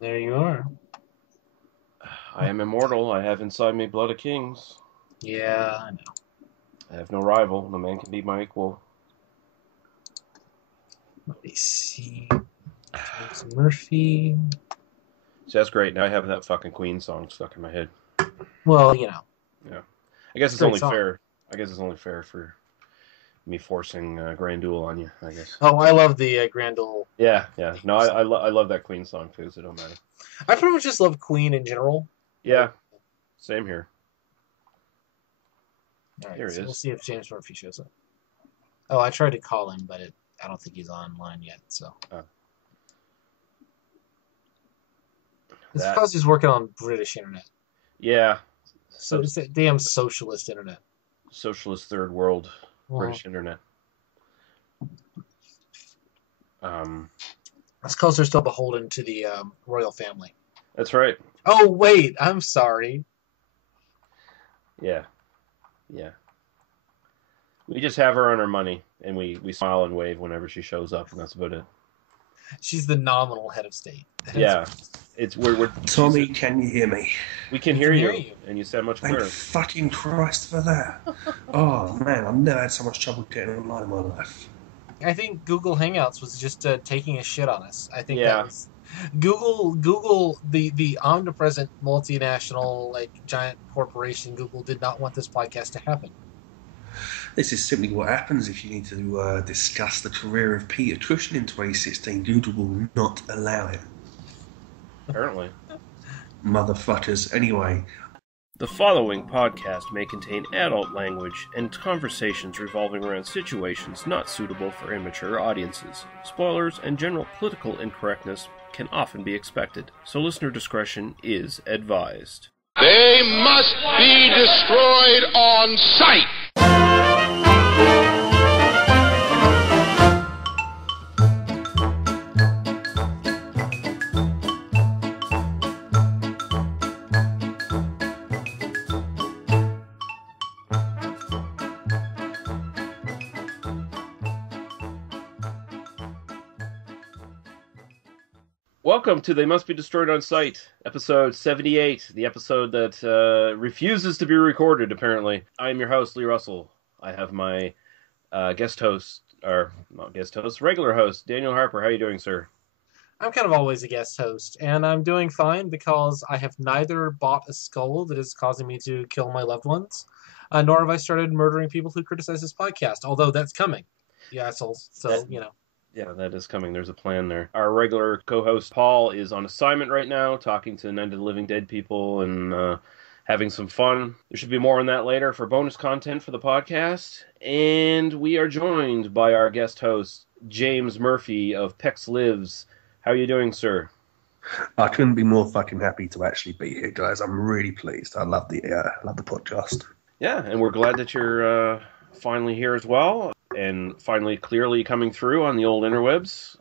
There you are. I am immortal. I have inside me blood of kings. Yeah, I know. I have no rival. No man can be my equal. Let me see. James Murphy. So that's great. Now I have that fucking Queen song stuck in my head. Well, Yeah. I guess it's a it's great only song. fair. I guess it's only fair for me forcing Grand Duel on you, I guess. Oh, I love the Grand Ole Yeah, yeah. theme No, I, song. I, lo- I love that Queen song too, so it don't matter. I pretty much just love Queen in general. Like, Yeah, same here. all right, Here he so we'll is. see if James Murphy shows up. Oh, I tried to call him, but I don't think he's online yet. So Uh, it's that. because he's working on British internet. Yeah. So it's that damn socialist internet. Socialist third world Well, British internet. Um, that's because they're still beholden to the royal family. that's right. Oh wait, I'm sorry. Yeah, yeah. We just have her on our money, and we smile and wave whenever she shows up, and that's about it. She's the nominal head of state. Yeah, we're she's Tommy, can you hear me? we can We hear can hear you, you. and you sound much Thank clearer. fucking Christ for that. Oh man, I've never had so much trouble getting online in my life. I think Google Hangouts was just taking a shit on us. I think that Yeah, was Google, the omnipresent multinational like giant corporation. Google did not want this podcast to happen. This is simply what happens if you need to discuss the career of Peter Cushing in 2016. Google will not allow it. apparently. Motherfuckers. Anyway, The following podcast may contain adult language and conversations revolving around situations not suitable for immature audiences. Spoilers and general political incorrectness can often be expected, so listener discretion is advised. They must be destroyed on sight. Welcome to They Must Be Destroyed on Sight, episode 78, the episode that refuses to be recorded, apparently. I'm your host, Lee Russell. I have my guest host, or not guest host, regular host, Daniel Harper. How are you doing, sir? I'm kind of always a guest host, and I'm doing fine because I have neither bought a skull that is causing me to kill my loved ones, nor have I started murdering people who criticize this podcast. Although that's coming, you assholes. So Yeah, that is coming. There's a plan there. Our regular co-host, Paul, is on assignment right now, talking to Night of the Living Dead people and having some fun. There should be more on that later for bonus content for the podcast. And we are joined by our guest host, James Murphy of Pex Lives. How are you doing, sir? I couldn't be more fucking happy to actually be here, guys. I'm really pleased. I love the podcast. Yeah, and we're glad that you're finally here as well, and finally clearly coming through on the old interwebs.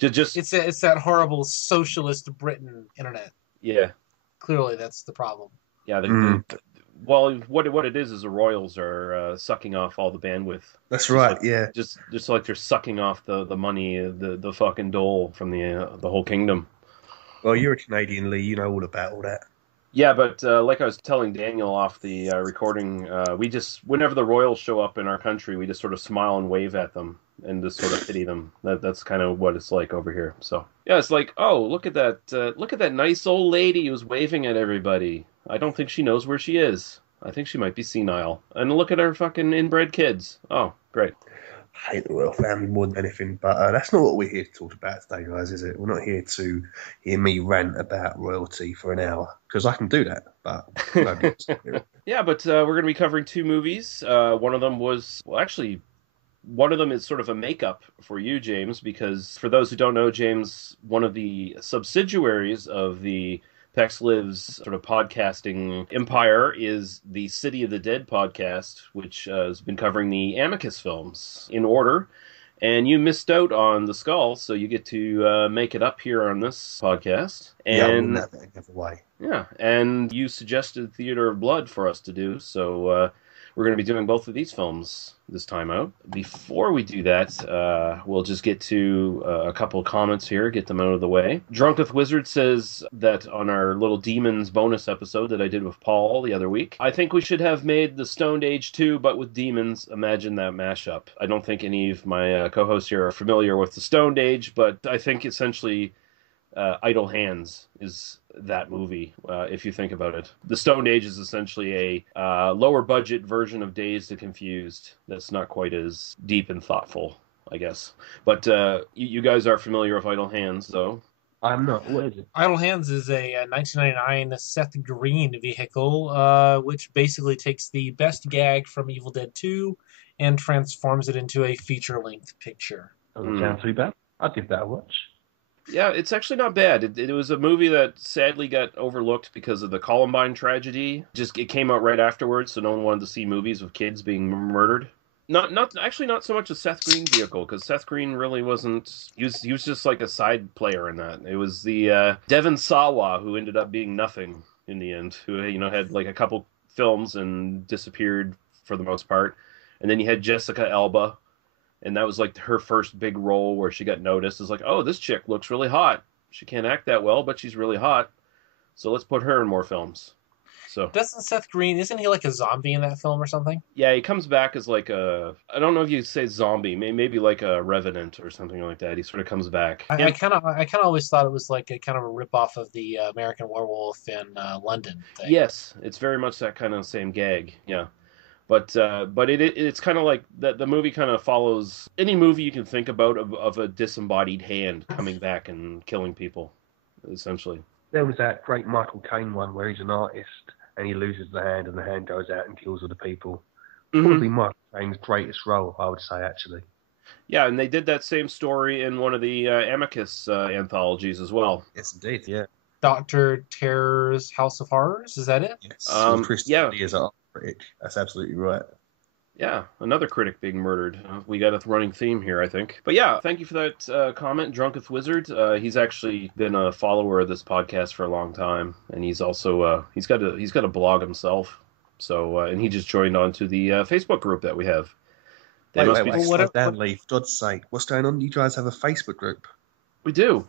it's that horrible socialist Britain internet. Yeah. Clearly, that's the problem. Yeah, well, what it is the Royals are sucking off all the bandwidth. That's right, yeah. Just like they're sucking off the money, the fucking dole from the whole kingdom. Well, you're a Canadian, Lee. You know all about all that. Yeah, but like I was telling Daniel off the recording, we just, whenever the Royals show up in our country, we just sort of smile and wave at them and just sort of pity them. That's kind of what it's like over here. So yeah, it's like, oh, look at that nice old lady who's waving at everybody. I don't think she knows where she is. I think she might be senile. And look at her fucking inbred kids. Oh, great. I hate the royal family more than anything, but that's not what we're here to talk about today, guys, is it? We're not here to hear me rant about royalty for an hour, because I can do that, but nobody wants to hear it. Yeah, but we're going to be covering two movies. One of them was, well, actually, one of them is sort of a makeup for you, James, because for those who don't know, James, one of the subsidiaries of the Pex Lives sort of podcasting empire is the City of the Dead podcast, which has been covering the Amicus films in order. And you missed out on the skull, so you get to make it up here on this podcast. And yeah, I wouldn't have that any other way. yeah, and you suggested Theater of Blood for us to do, so We're going to be doing both of these films this time out. Before we do that, we'll just get to a couple of comments here, get them out of the way. Drunketh Wizard says that on our little Demons bonus episode that I did with Paul the other week, I think we should have made the Stoned Age 2, but with demons. Imagine that mashup. I don't think any of my co-hosts here are familiar with the Stoned Age, but I think essentially Idle Hands is that movie, if you think about it. The Stoned Age is essentially a lower budget version of Dazed and Confused that's not quite as deep and thoughtful, I guess. But you guys are familiar with Idle Hands, though. I'm not. What is it? Idle Hands is a 1999 Seth Green vehicle, which basically takes the best gag from Evil Dead 2 and transforms it into a feature-length picture. Doesn't sound too bad. I'd give that a watch. Yeah, it's actually not bad. It was a movie that sadly got overlooked because of the Columbine tragedy. It came out right afterwards, so no one wanted to see movies with kids being murdered. Not so much a Seth Green vehicle, because Seth Green really wasn't. He was just like a side player in that. It was the Devon Sawa who ended up being nothing in the end. Who had like a couple films and disappeared for the most part, and then you had Jessica Alba. And that was like her first big role where she got noticed. It's like, oh, this chick looks really hot. She can't act that well, but she's really hot. So let's put her in more films. So Doesn't Seth Green, isn't he like a zombie in that film or something? yeah, he comes back as like I don't know if you say zombie, maybe like a revenant or something like that. He sort of comes back. I kind of always thought it was like a kind of a ripoff of the American Werewolf in London thing. Yes, it's very much that kind of same gag. Yeah. But it's kind of like the movie kind of follows any movie you can think about of a disembodied hand coming back and killing people, essentially. There was that great Michael Caine one where he's an artist and he loses the hand and the hand goes out and kills other people. Probably Michael Caine's greatest role, I would say, actually. Yeah, and they did that same story in one of the Amicus anthologies as well. Yes, indeed, yeah. Dr. Terror's House of Horrors, is that it? Yes, yeah. Is our critic. That's absolutely right. Yeah, another critic being murdered. We got a running theme here, I think. But yeah, thank you for that comment, Drunketh Wizard. He's actually been a follower of this podcast for a long time, and he's also he's got a blog himself. So and he just joined onto the Facebook group that we have. Wait, slow down, Lee. For God's sake, what's going on? You guys have a Facebook group? We do.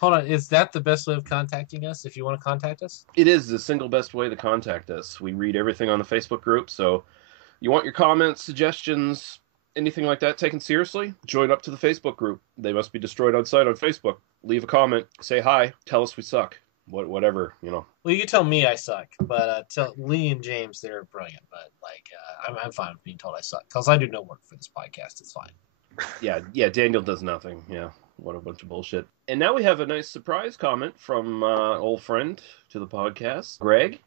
Hold on, is that the best way of contacting us if you want to contact us? It is the single best way to contact us. We read everything on the Facebook group, so you want your comments, suggestions, anything like that taken seriously, join up to the Facebook group. They must be destroyed on sight on Facebook. Leave a comment, say hi, tell us we suck. Whatever, Well, you can tell me I suck, but tell Lee and James they're brilliant. But I'm fine with being told I suck because I do no work for this podcast. It's fine. Yeah, Daniel does nothing. Yeah, what a bunch of bullshit. And now we have a nice surprise comment from old friend to the podcast, Greg.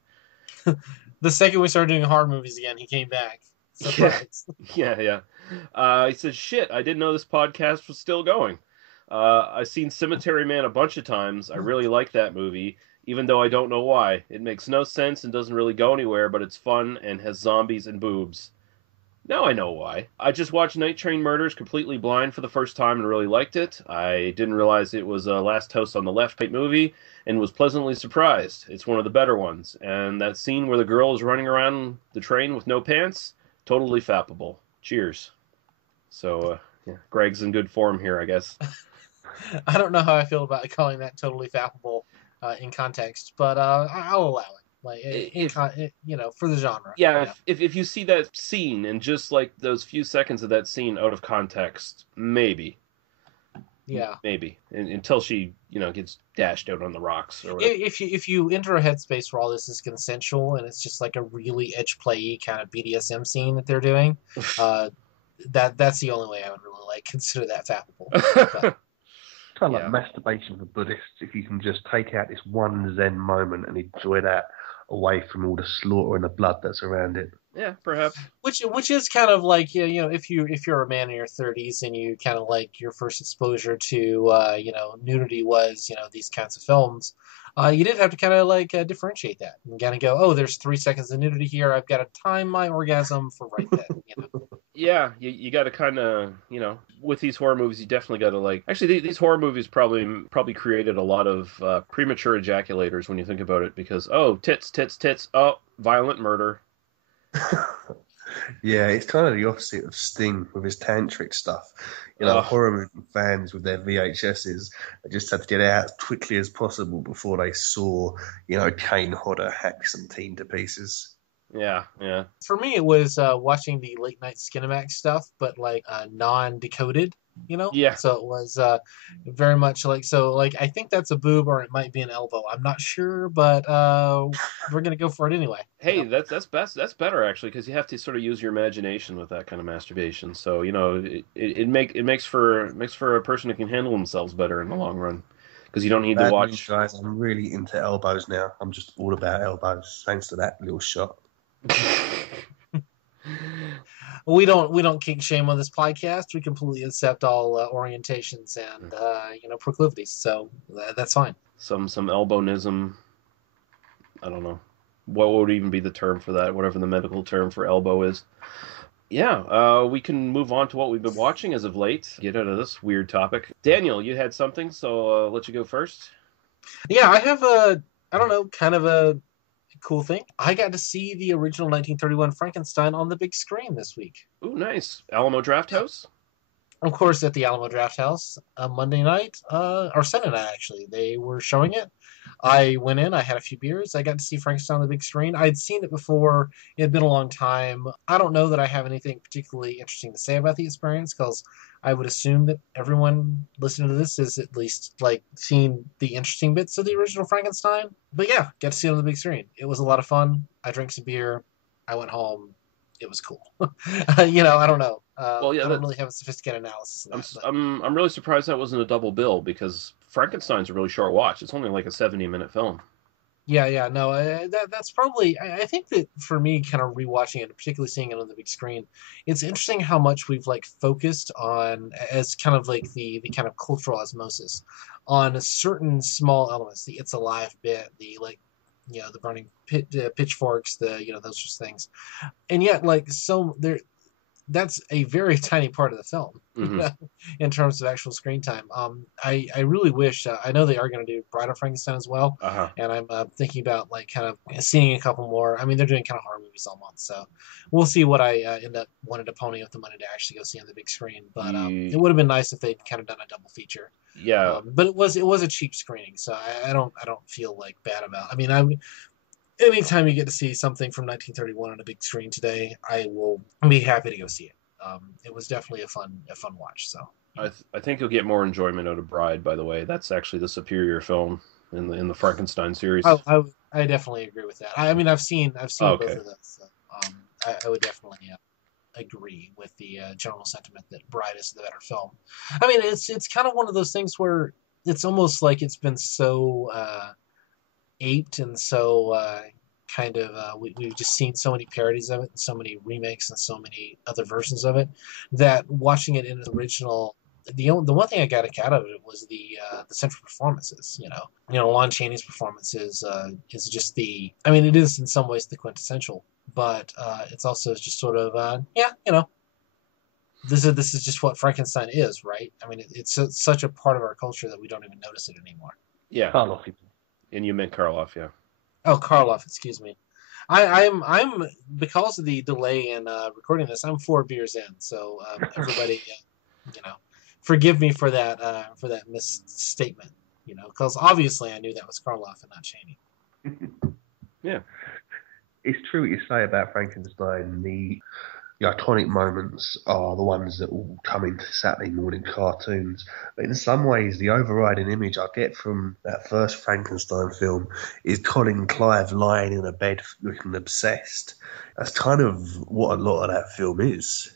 The second we started doing horror movies again, he came back. Surprise. Yeah. He says, shit, I didn't know this podcast was still going. I've seen Cemetery Man a bunch of times. I really like that movie, even though I don't know why. It makes no sense and doesn't really go anywhere, but it's fun and has zombies and boobs. Now I know why. I just watched Night Train Murders completely blind for the first time and really liked it. I didn't realize it was a Last House on the Left type movie and was pleasantly surprised. It's one of the better ones. And that scene where the girl is running around the train with no pants, totally fappable. Cheers. So, yeah, Greg's in good form here, I guess. I don't know how I feel about calling that totally fappable in context, but I'll allow it. For the genre. Yeah, if you see that scene and just like those few seconds of that scene out of context, maybe. Yeah. Maybe. Until she, gets dashed out on the rocks or whatever. If you enter a headspace where all this is consensual and it's just like a really edge play kind of BDSM scene that they're doing, that's the only way I would really consider that fappable. Kind of like masturbation for Buddhists, if you can just take out this one Zen moment and enjoy that away from all the slaughter and the blood that's around it. Yeah, perhaps. Which is kind of like, if you're a man in your 30s and you kind of like your first exposure to nudity was these kinds of films, you did have to kind of differentiate that and kind of go, oh, there's 3 seconds of nudity here. I've got to time my orgasm for right then. Yeah, you got to kind of, with these horror movies, you definitely got to Actually, these horror movies probably created a lot of premature ejaculators when you think about it, because tits, oh, violent murder. Yeah, it's kind of the opposite of Sting with his tantric stuff. Ugh. Horror movie fans with their VHSs they just had to get out as quickly as possible before they saw, Kane Hodder hack some teen to pieces. Yeah, yeah. For me, it was watching the late night Skinamax stuff, but like non-decoded, Yeah. So it was very much like so. Like I think that's a boob, or it might be an elbow. I'm not sure, but we're gonna go for it anyway. Hey, that's best. That's better actually, because you have to sort of use your imagination with that kind of masturbation. So it makes for a person who can handle themselves better in the long run, because you don't need to Bad news, watch. guys. I'm really into elbows now. I'm just all about elbows, thanks to that little shot. We don't kink shame on this podcast. We completely accept all orientations and proclivities. So that's fine. Some elbowism. I don't know. What would even be the term for that? Whatever the medical term for elbow is. Yeah, we can move on to what we've been watching as of late. Get out of this weird topic. Daniel, you had something, so I'll let you go first. Yeah, I have kind of a cool thing. I got to see the original 1931 Frankenstein on the big screen this week. Ooh, nice. Alamo Drafthouse? Of course, at the Alamo Drafthouse, Monday night, or Sunday night, actually. They were showing it. I went in, I had a few beers, I got to see Frankenstein on the big screen. I'd seen it before, it had been a long time. I don't know that I have anything particularly interesting to say about the experience, because I would assume that everyone listening to this has at least, seen the interesting bits of the original Frankenstein. But yeah, got to see it on the big screen. It was a lot of fun. I drank some beer, I went home. It was cool. I don't know. Well, yeah, I don't really have a sophisticated analysis of that. I'm really surprised that wasn't a double bill, because Frankenstein's a really short watch. It's only like a 70-minute film. Yeah, no, that's probably. I think that for me, kind of rewatching it, particularly seeing it on the big screen, it's interesting how much we've focused on as kind of like the kind of cultural osmosis on certain small elements, the "It's Alive" bit, the the burning pitchforks, the those sorts of things, and yet so there that's a very tiny part of the film Mm-hmm. in terms of actual screen time. I really wish I know they are going to do Bride of Frankenstein as well, Uh-huh. and I'm thinking about kind of seeing a couple more. I mean, they're doing kind of horror movies all month, so we'll see what I end up wanting to pony up the money to actually go see on the big screen. But it would have been nice if they'd kind of done a double feature. Yeah. But it was a cheap screening, so I don't feel bad about. I mean, anytime you get to see something from 1931 on a big screen today, I will be happy to go see it. It was definitely a fun watch. So I think you'll get more enjoyment out of Bride. By the way, that's actually the superior film in the Frankenstein series. I definitely agree with that. I mean, I've seen both of those. So, I would definitely agree with the general sentiment that Bride is the better film. I mean, it's kind of one of those things where it's almost like it's been so aped and so we've just seen so many parodies of it and so many remakes and so many other versions of it that watching it in its original, the one thing I got out of it was the central performances. Lon Chaney's performance is just it is in some ways the quintessential, but it's also just sort of this is just what Frankenstein is, right? I mean, it's such a part of our culture that we don't even notice it anymore. Yeah. Karloff. And you meant Karloff, yeah. Oh, Karloff, excuse me. I'm because of the delay in recording this. I'm 4 beers in, so everybody, forgive me for that misstatement. Because obviously I knew that was Karloff and not Chaney. Yeah, it's true what you say about Frankenstein. The iconic moments are the ones that will come into Saturday morning cartoons. But in some ways, the overriding image I get from that first Frankenstein film is Colin Clive lying in a bed looking obsessed. That's kind of what a lot of that film is.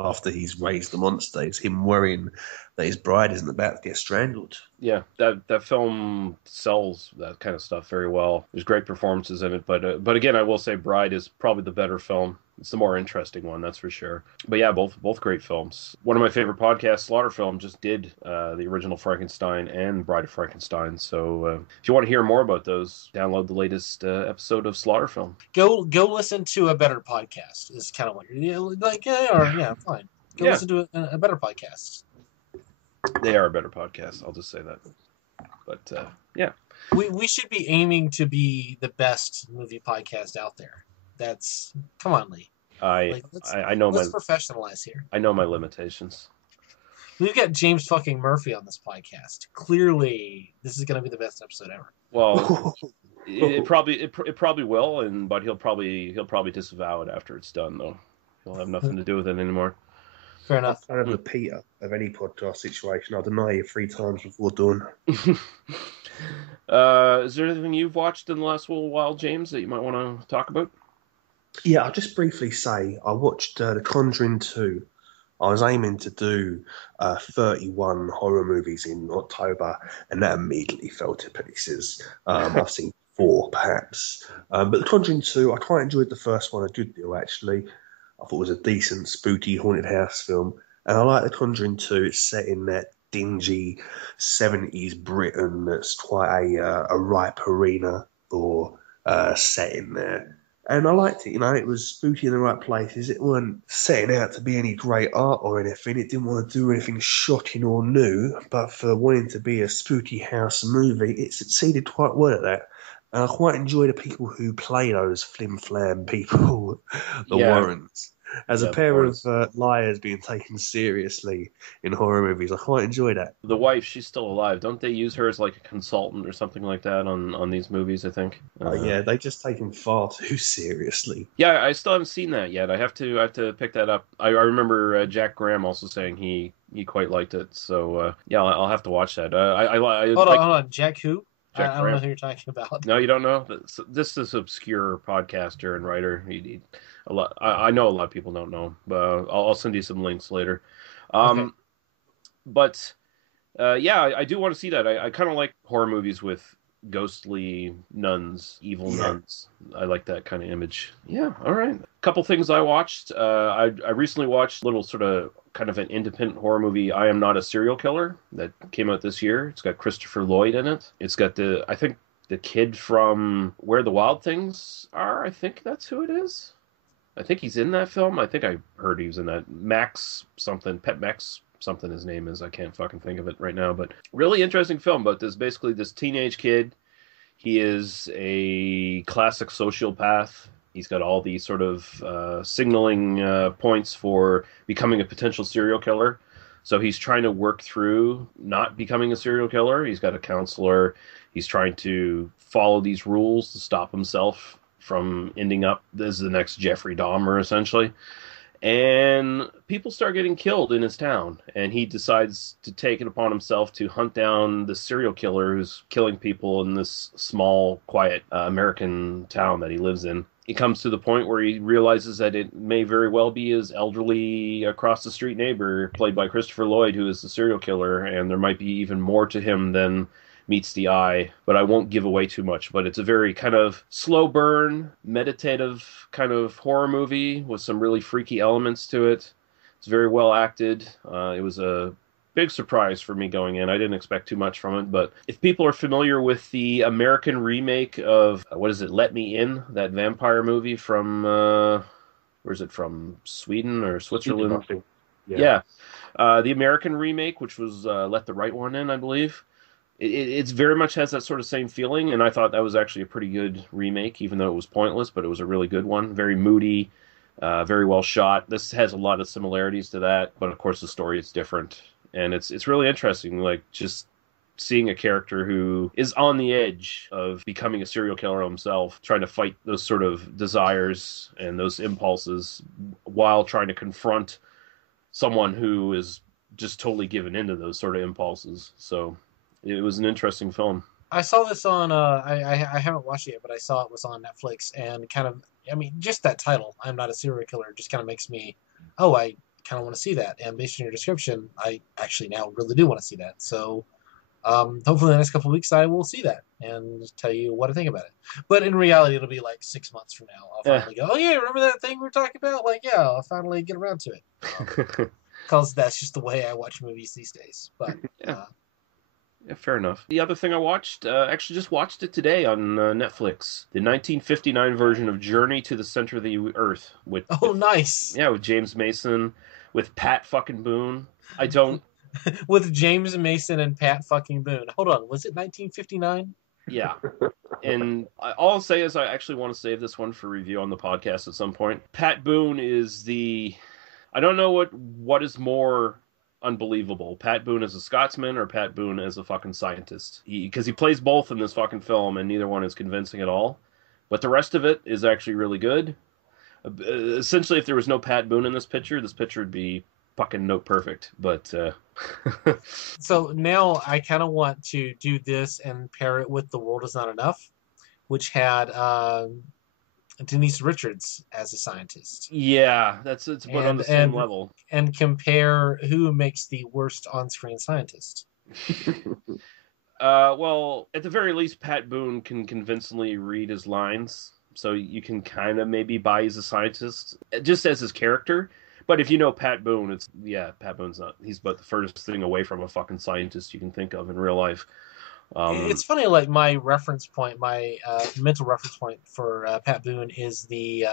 After he's raised the monster, it's him worrying that his bride isn't about to get strangled. Yeah, that film sells that kind of stuff very well. There's great performances in it, but again, I will say Bride is probably the better film. It's the more interesting one, that's for sure. But yeah, both great films. One of my favorite podcasts, Slaughter Film, just did the original Frankenstein and Bride of Frankenstein. So if you want to hear more about those, download the latest episode of Slaughter Film. Go listen to a better podcast. Is kind of what you're fine. Go listen to a better podcast. They are a better podcast. I'll just say that. But yeah, we should be aiming to be the best movie podcast out there. That's come on, Lee. I know let's professionalize here. I know my limitations. We've got James fucking Murphy on this podcast. Clearly, this is going to be the best episode ever. Well, it probably will, but he'll probably disavow it after it's done, though. He'll have nothing to do with it anymore. Fair enough. Kind of the Peter of any podcast situation. I'll deny you 3 times before done. Is there anything you've watched in the last little while, James, that you might want to talk about? Yeah, I'll just briefly say I watched The Conjuring 2. I was aiming to do 31 horror movies in October, and that immediately fell to pieces. I've seen 4, perhaps. But The Conjuring 2, I quite enjoyed the first one a good deal, actually. I thought it was a decent, spooky, haunted house film. And I like The Conjuring 2. It's set in that dingy 70s Britain that's quite a ripe arena for setting there. And I liked it, it was spooky in the right places. It weren't setting out to be any great art or anything. It didn't want to do anything shocking or new, but for wanting to be a spooky house movie, it succeeded quite well at that. And I quite enjoy the people who play those flim-flam people, the Warrens. As a pair of liars being taken seriously in horror movies, I quite enjoy that. The wife, she's still alive. Don't they use her as like a consultant or something like that on these movies, I think? Yeah, they just take them far too seriously. Yeah, I still haven't seen that yet. I have to pick that up. I remember Jack Graham also saying he quite liked it. So, yeah, I'll have to watch that. Hold on. Jack who? Jack I don't know who you're talking about. No, you don't know? This is obscure podcaster and writer. I know a lot of people don't know. I'll send you some links later. Okay. But yeah, I do want to see that. I kind of like horror movies with ghostly nuns, evil nuns. I like that kind of image. Yeah, all right. A couple things I watched. I recently watched a little sort of kind of an independent horror movie, I Am Not a Serial Killer, that came out this year. It's got Christopher Lloyd in it. It's got I think the kid from Where the Wild Things Are. I think that's who it is. I think he's in that film. I think I heard he was in that. Max something, Pet Max something his name is. I can't fucking think of it right now. But really interesting film. But there's basically this teenage kid. He is a classic sociopath. He's got all these sort of signaling points for becoming a potential serial killer. So he's trying to work through not becoming a serial killer. He's got a counselor. He's trying to follow these rules to stop himself from ending up as the next Jeffrey Dahmer, essentially. And people start getting killed in his town, and he decides to take it upon himself to hunt down the serial killer who's killing people in this small, quiet American town that he lives in. He comes to the point where he realizes that it may very well be his elderly across the street neighbor, played by Christopher Lloyd, who is the serial killer, and there might be even more to him than meets the eye, but I won't give away too much. But it's a very kind of slow burn, meditative kind of horror movie with some really freaky elements to it. It's very well acted. It was a big surprise for me going in. I didn't expect too much from it, but if people are familiar with the American remake of, what is it, Let Me In, that vampire movie from, where is it from, Sweden or Switzerland? Yeah. The American remake, which was Let the Right One In, I believe. It's very much has that sort of same feeling, and I thought that was actually a pretty good remake, even though it was pointless, but it was a really good one. Very moody, very well shot. This has a lot of similarities to that, but of course the story is different. And it's really interesting, like just seeing a character who is on the edge of becoming a serial killer himself, trying to fight those sort of desires and those impulses while trying to confront someone who is just totally given into those sort of impulses. So it was an interesting film. I saw this on, I haven't watched it yet, but I saw it was on Netflix, and kind of, I mean, just that title, I'm Not a Serial Killer, just kind of makes me, I kind of want to see that. And based on your description, I actually now really do want to see that. So hopefully in the next couple of weeks I will see that and tell you what I think about it. But in reality, it'll be like 6 months from now. I'll finally go, oh yeah, remember that thing we were talking about? Like, yeah, I'll finally get around to it. Because that's just the way I watch movies these days. But yeah, fair enough. The other thing I watched, actually just watched it today on Netflix. The 1959 version of Journey to the Center of the Earth. Nice. Yeah, with James Mason, with Pat fucking Boone. I don't... With James Mason and Pat fucking Boone. Hold on, was it 1959? Yeah. And all I'll say is I actually want to save this one for review on the podcast at some point. Pat Boone is I don't know what is more unbelievable. Pat Boone as a Scotsman or Pat Boone as a fucking scientist. Because he plays both in this fucking film and neither one is convincing at all. But the rest of it is actually really good. Essentially, if there was no Pat Boone in this picture would be fucking note perfect. But So now I kind of want to do this and pair it with The World Is Not Enough, which had Denise Richards as a scientist. yeah, it's about on the same level. And compare who makes the worst on-screen scientist. Well, at the very least, Pat Boone can convincingly read his lines, so you can kind of maybe buy he's a scientist, just as his character. But if you know Pat Boone, Pat Boone's not. He's about the furthest thing away from a fucking scientist you can think of in real life. It's funny, like my reference point, my mental reference point for Pat Boone is the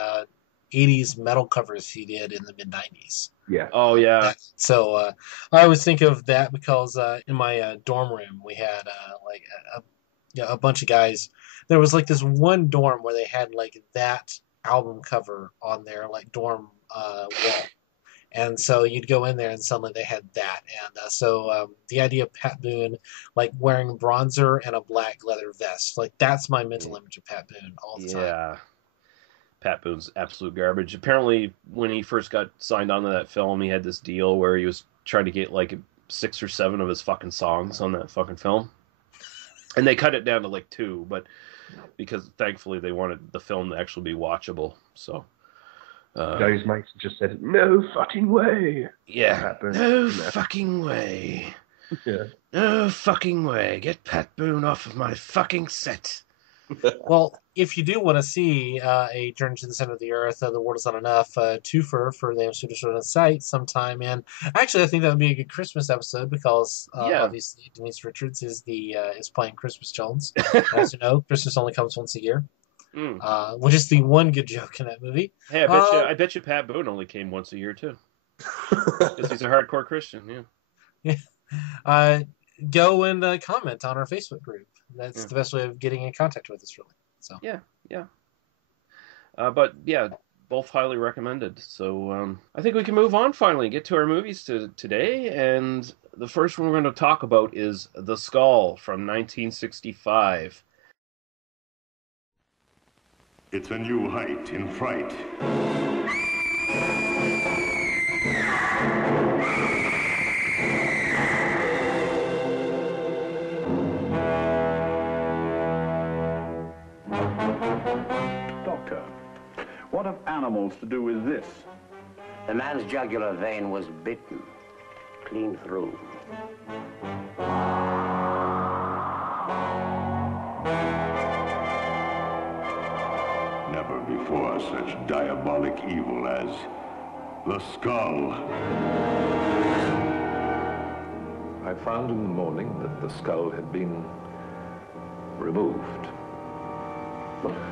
80s metal covers he did in the mid-90s. Yeah. Oh, yeah. So I always think of that because in my dorm room we had like a bunch of guys. There was like this one dorm where they had like that album cover on their like dorm wall. And so you'd go in there and suddenly they had that. And so the idea of Pat Boone like wearing bronzer and a black leather vest, like that's my mental image of Pat Boone all the time. Yeah. Pat Boone's absolute garbage. Apparently, when he first got signed onto that film, he had this deal where he was trying to get like 6 or 7 of his fucking songs on that fucking film. And they cut it down to like 2, but because thankfully they wanted the film to actually be watchable. So Those mates just said, "No fucking way." Yeah. No fucking way. Yeah. No fucking way. Get Pat Boone off of my fucking set. Well, if you do want to see a Journey to the Center of the Earth, The World Is Not Enough, twofer for the Amsterdam site sometime. And actually, I think that would be a good Christmas episode because obviously Denise Richards is is playing Christmas Jones. As you know, Christmas only comes once a year, which is the one good joke in that movie. Hey, I bet you Pat Boone only came once a year too. Because he's a hardcore Christian. Yeah. Go and comment on our Facebook group. That's the best way of getting in contact with us, really. So yeah. But yeah, both highly recommended. So I think we can move on finally, get to our movies today. And the first one we're going to talk about is The Skull from 1965. It's a new height in fright. Doctor, what have animals to do with this? The man's jugular vein was bitten, clean through. Never before such diabolic evil as the skull. I found in the morning that the skull had been removed.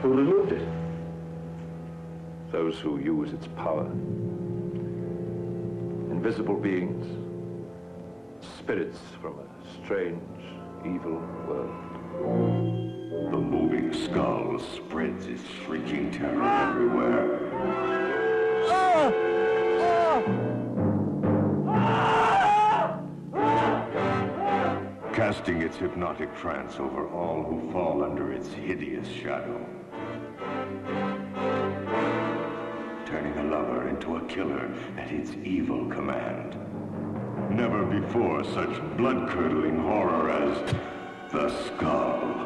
Who removed it? Those who use its power. Invisible beings, spirits from a strange, evil world. The moving skull spreads its freaking terror everywhere. Casting its hypnotic trance over all who fall under its hideous shadow. Turning a lover into a killer at its evil command. Never before such blood-curdling horror as the skull.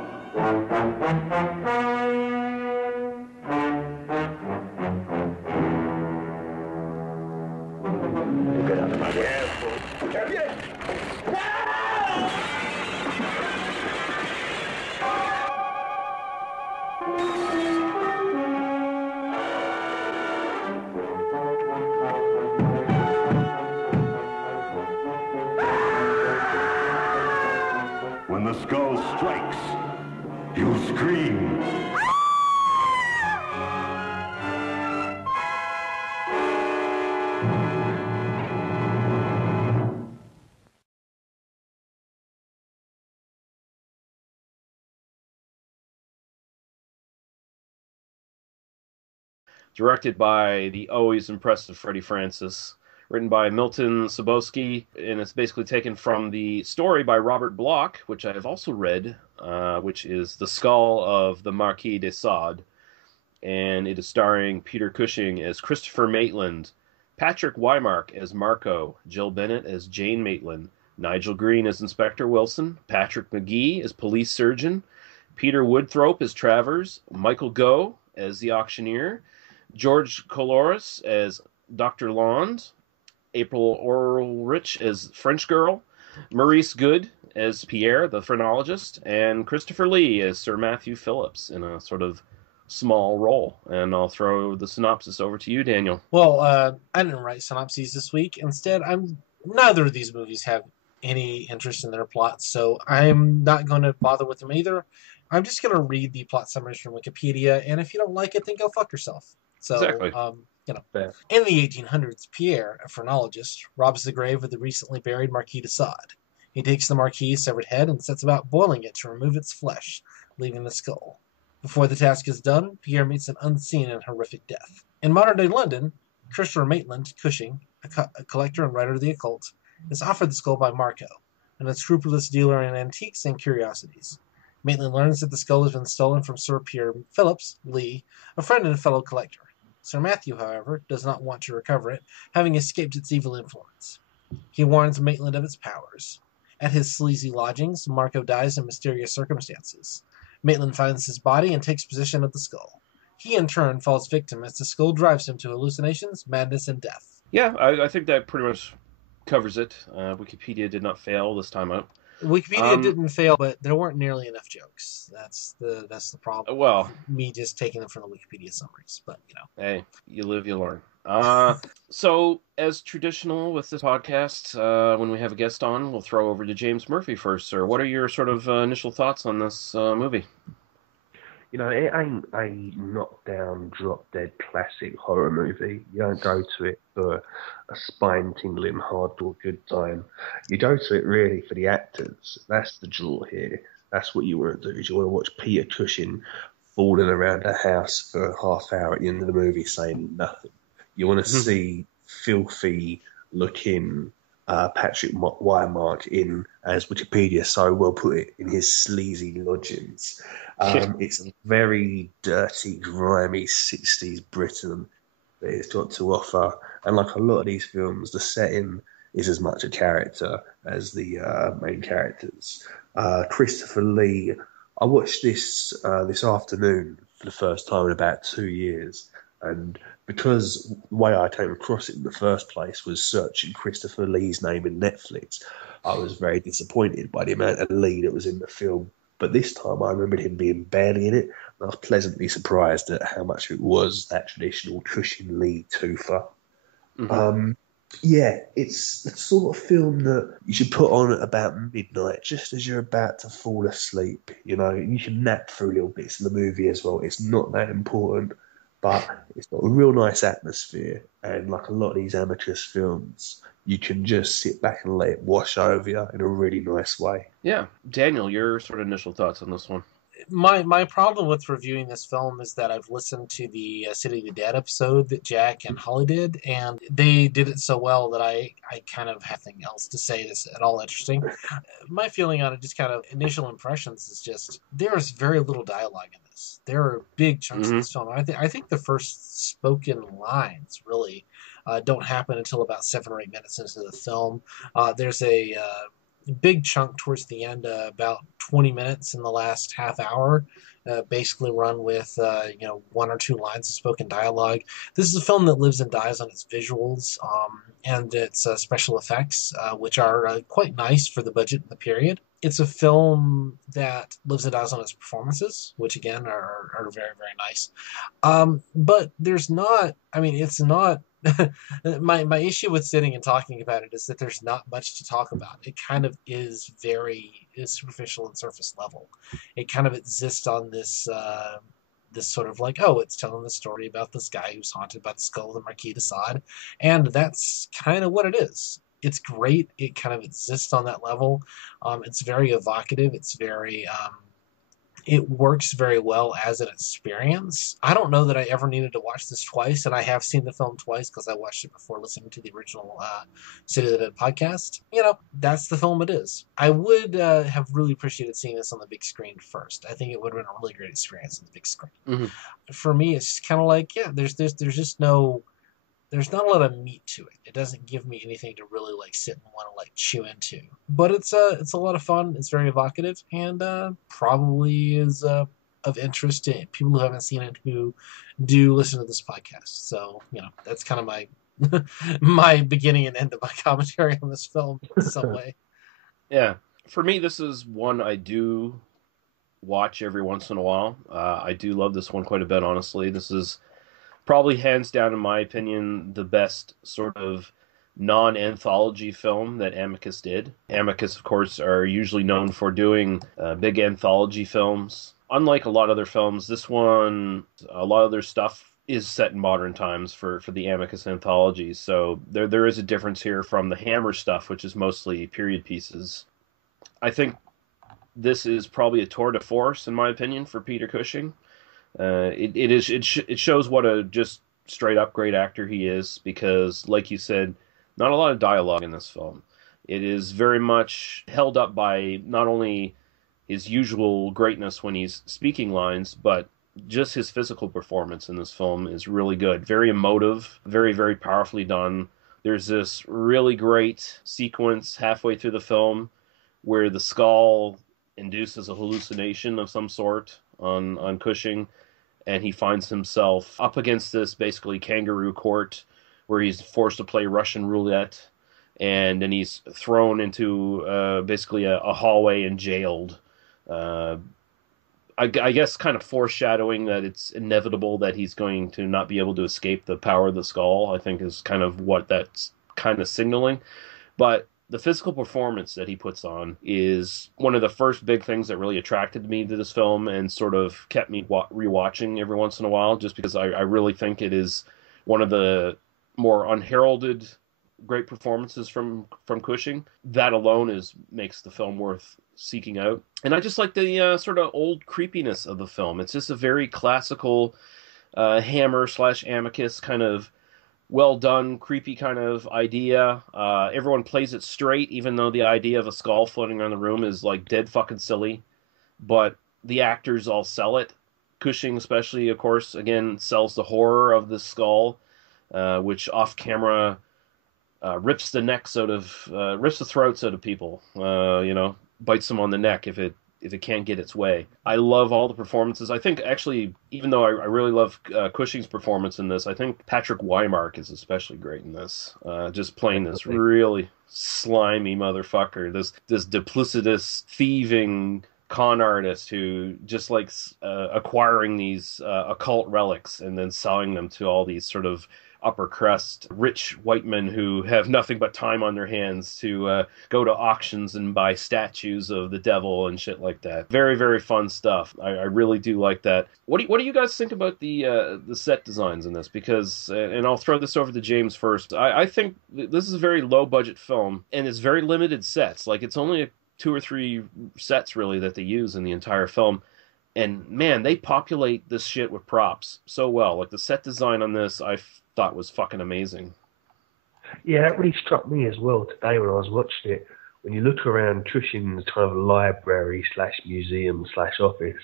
Get out of my way. When the skull strikes, you scream. directed by the always impressive Freddie Francis, written by Milton Suboski, and it's basically taken from the story by Robert Bloch, which I have also read, which is The Skull of the Marquis de Sade, and it is starring Peter Cushing as Christopher Maitland, Patrick Wymark as Marco, Jill Bennett as Jane Maitland, Nigel Green as Inspector Wilson, Patrick McGee as Police Surgeon, Peter Woodthrope as Travers, Michael Gough as the Auctioneer, George Coloris as Dr. Lond, April Ulrich as French Girl, Maurice Good as Pierre, the phrenologist, and Christopher Lee as Sir Matthew Phillips in a sort of small role. And I'll throw the synopsis over to you, Daniel. Well, I didn't write synopses this week. Instead, neither of these movies have any interest in their plots, so I'm not going to bother with them either. I'm just going to read the plot summaries from Wikipedia, and if you don't like it, then go fuck yourself. So, Exactly. Fair. In the 1800s, Pierre, a phrenologist, robs the grave of the recently buried Marquis de Sade. He takes the Marquis' severed head and sets about boiling it to remove its flesh, leaving the skull. Before the task is done, Pierre meets an unseen and horrific death. In modern-day London, Christopher Maitland Cushing, a collector and writer of the occult, is offered the skull by Marco, an unscrupulous dealer in antiques and curiosities. Maitland learns that the skull has been stolen from Sir Pierre Phillips Lee, a friend and fellow collector. Sir Matthew, however, does not want to recover it, having escaped its evil influence. He warns Maitland of its powers. At his sleazy lodgings, Marco dies in mysterious circumstances. Maitland finds his body and takes possession of the skull. He, in turn, falls victim as the skull drives him to hallucinations, madness, and death. Yeah, I think that pretty much covers it. Wikipedia did not fail this time out. Wikipedia didn't fail, but there weren't nearly enough jokes. That's the problem. Well, me just taking them from the Wikipedia summaries, but hey, you live, you learn. So, as traditional with this podcast, when we have a guest on, we'll throw over to James Murphy first, sir. What are your sort of initial thoughts on this movie? It ain't a knockdown, drop-dead classic horror movie. You don't go to it for a spine-tingling, hardcore good time. You go to it really for the actors. That's the draw here. That's what you want to do. You want to watch Peter Cushing falling around a house for a half hour at the end of the movie saying nothing. You want to see filthy-looking Patrick Wymark in, as Wikipedia so well put it, in his sleazy lodgings. It's a very dirty, grimy 60s Britain that it's got to offer. And like a lot of these films, the setting is as much a character as the main characters. Christopher Lee, I watched this this afternoon for the first time in about 2 years. And because the way I came across it in the first place was searching Christopher Lee's name in Netflix, I was very disappointed by the amount of Lee that was in the film. But this time I remembered him being barely in it, and I was pleasantly surprised at how much it was that traditional Cushing Lee twofer. Yeah, it's the sort of film that you should put on at about midnight, just as you're about to fall asleep. You can nap through little bits of the movie as well. It's not that important. But it's got a real nice atmosphere, and like a lot of these Amicus films, you can just sit back and let it wash over you in a really nice way. Yeah. Daniel, your sort of initial thoughts on this one? My problem with reviewing this film is that I've listened to the City of the Dead episode that Jack and Holly did, and they did it so well that I kind of have nothing else to say that's at all interesting. My feeling on it, just kind of initial impressions, is just there is very little dialogue in this. There are big chunks of this film. I think the first spoken lines really don't happen until about 7 or 8 minutes into the film. There's a big chunk towards the end, about 20 minutes in the last half hour, basically run with 1 or 2 lines of spoken dialogue. This is a film that lives and dies on its visuals and its special effects, which are quite nice for the budget and the period. It's a film that lives and dies on its performances, which again are very, very nice. But there's not, it's not, my issue with sitting and talking about it is that there's not much to talk about. It kind of is very superficial and surface level. It kind of exists on this sort of like, it's telling the story about this guy who's haunted by the skull of the Marquis de Sade, and that's kind of what it is. It's great. It kind of exists on that level. It's very evocative. It's very it works very well as an experience. I don't know that I ever needed to watch this twice, and I have seen the film twice because I watched it before listening to the original City of the Dead podcast. That's the film it is. I would have really appreciated seeing this on the big screen first. I think it would have been a really great experience on the big screen. Mm-hmm. For me, it's just kind of like, there's just no... There's not a lot of meat to it. It doesn't give me anything to really like sit and want to like chew into. But it's a lot of fun. It's very evocative, and probably is of interest to people who haven't seen it who do listen to this podcast. So that's kind of my my beginning and end of my commentary on this film in some way. Yeah, for me, this is one I do watch every once in a while. I do love this one quite a bit. Honestly, this is probably hands down, in my opinion, the best sort of non-anthology film that Amicus did. Amicus, of course, are usually known for doing big anthology films. Unlike a lot of other films, this one, a lot of their stuff is set in modern times for the Amicus anthologies. So there is a difference here from the Hammer stuff, which is mostly period pieces. I think this is probably a tour de force, in my opinion, for Peter Cushing. It shows what a just straight up great actor he is, because, like you said, not a lot of dialogue in this film. It is very much held up by not only his usual greatness when he's speaking lines, but just his physical performance in this film is really good. Very emotive, very, very powerfully done. There's this really great sequence halfway through the film where the skull induces a hallucination of some sort on Cushing, and he finds himself up against this basically kangaroo court where he's forced to play Russian roulette, and then he's thrown into basically a hallway and jailed. I guess kind of foreshadowing that it's inevitable that he's going to not be able to escape the power of the skull, I think is kind of what that's kind of signaling. But the physical performance that he puts on is one of the first big things that really attracted me to this film and sort of kept me rewatching every once in a while, just because I really think it is one of the more unheralded great performances from Cushing. That alone makes the film worth seeking out. And I just like the sort of old creepiness of the film. It's just a very classical Hammer / Amicus kind of well done, creepy kind of idea. Everyone plays it straight, even though the idea of a skull floating around the room is like dead fucking silly. But the actors all sell it. Cushing, especially, of course, again, sells the horror of the skull, which off camera rips the throats out of people. Bites them on the neck if it can't get its way. I love all the performances. I think, actually, even though I really love Cushing's performance in this, I think Patrick Wymark is especially great in this. Just playing this really slimy motherfucker, this duplicitous, thieving con artist who just likes acquiring these occult relics and then selling them to all these sort of upper crust rich white men who have nothing but time on their hands to go to auctions and buy statues of the devil and shit like that. Very, very fun stuff. I really do like that. What do you guys think about the set designs in this? Because, and I'll throw this over to James first, I think this is a very low budget film, and it's very limited sets. Like, it's only 2 or 3 sets really that they use in the entire film. And man, they populate this shit with props so well. Like, the set design on this, I thought was fucking amazing. Yeah, that really struck me as well today when I was watching it. When you look around Cushing's kind of library / museum / office,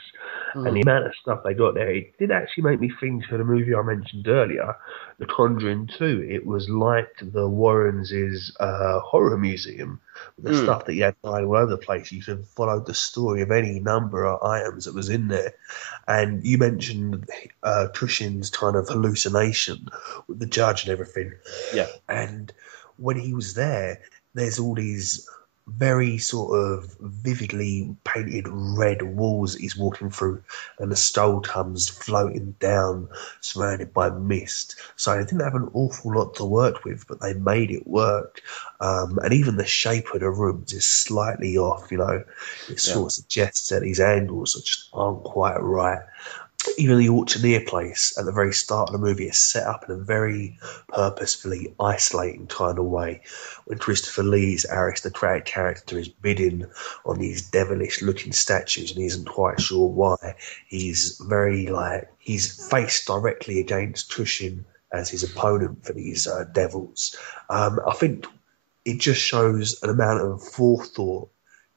and the amount of stuff they got there, it did actually make me think of the movie I mentioned earlier, The Conjuring 2. It was like the Warrens' horror museum, with the stuff that you had lying all over the place. You could follow the story of any number of items that was in there. And you mentioned Cushing's kind of hallucination with the judge and everything. Yeah. And when he was there, there's all these very sort of vividly painted red walls that he's walking through, and the skull comes floating down surrounded by mist. So they didn't have an awful lot to work with, but they made it work. And even the shape of the rooms is slightly off, it sort of suggests that these angles just aren't quite right. even the auctioneer place at the very start of the movie is set up in a very purposefully isolating kind of way. When Christopher Lee's aristocratic character is bidding on these devilish looking statues and he isn't quite sure why, he's very he's faced directly against Cushing as his opponent for these devils. I think it just shows an amount of forethought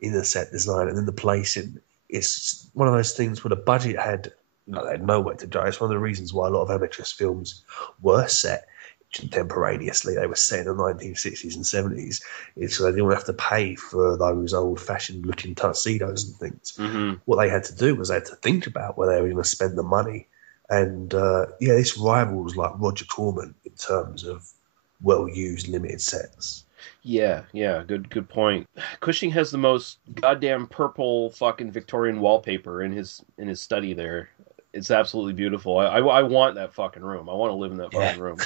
in the set design and then the placing. It's one of those things where the budget had they had nowhere to go. It's one of the reasons why a lot of Amicus films were set contemporaneously. They were set in the 1960s and 70s. It's so they didn't have to pay for those old-fashioned looking tuxedos and things. Mm-hmm. What they had to do was they had to think about where they were going to spend the money. And this rivals like Roger Corman in terms of well-used limited sets. Yeah, good point. Cushing has the most goddamn purple fucking Victorian wallpaper in his study there. It's absolutely beautiful. I want that fucking room. I want to live in that fucking room.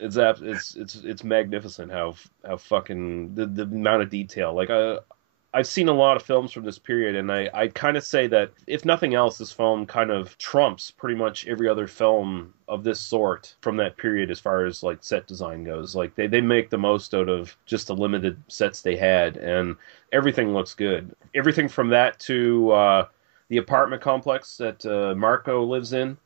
It's magnificent how fucking the amount of detail. Like I've seen a lot of films from this period, and I kind of say that if nothing else, this film kind of trumps pretty much every other film of this sort from that period as far as like set design goes. Like they make the most out of just the limited sets they had, and everything looks good. Everything from that to the apartment complex that Marco lives in.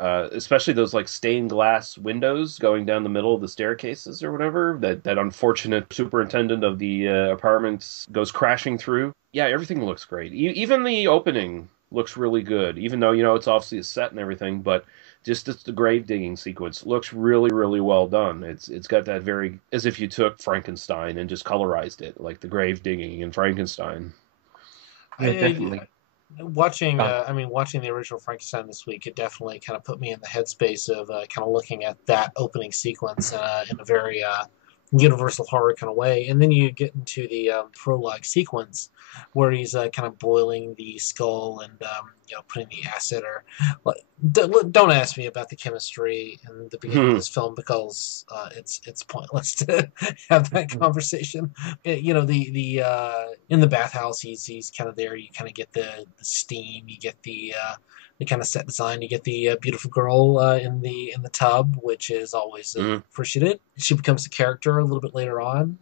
Especially those like stained glass windows going down the middle of the staircases or whatever that unfortunate superintendent of the apartments goes crashing through. Yeah, everything looks great. Even the opening looks really good, even though, it's obviously a set and everything, but just the grave digging sequence looks really, really well done. It's got that very, as if you took Frankenstein and just colorized it, like the grave digging in Frankenstein. Yeah, definitely. Watching the original Frankenstein this week, it definitely kind of put me in the headspace of kind of looking at that opening sequence in a very universal horror kind of way. And then you get into the prologue sequence where he's kind of boiling the skull and putting the acid or don't ask me about the chemistry in the beginning of this film because it's pointless to have that conversation. The in the bathhouse he's kind of there. You kind of get the steam, you get the kind of set design, you get the beautiful girl in the tub, which is always appreciated. She becomes a character a little bit later on,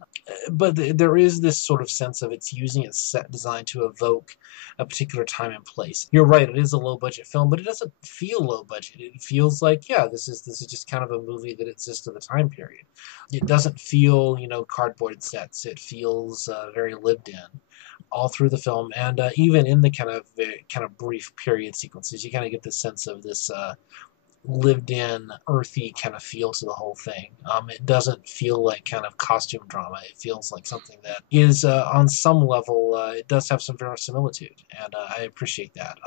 but there is this sort of sense of it's using its set design to evoke a particular time and place. You're right, it is a low budget film, but it doesn't feel low budget. It feels like, this is just kind of a movie that exists in the time period. It doesn't feel, cardboard sets. It feels very lived in all through the film, and even in the kind of brief period sequences, you kind of get this sense of this lived in, earthy kind of feel to the whole thing. It doesn't feel like kind of costume drama. It feels like something that is, on some level, it does have some verisimilitude, and I appreciate that.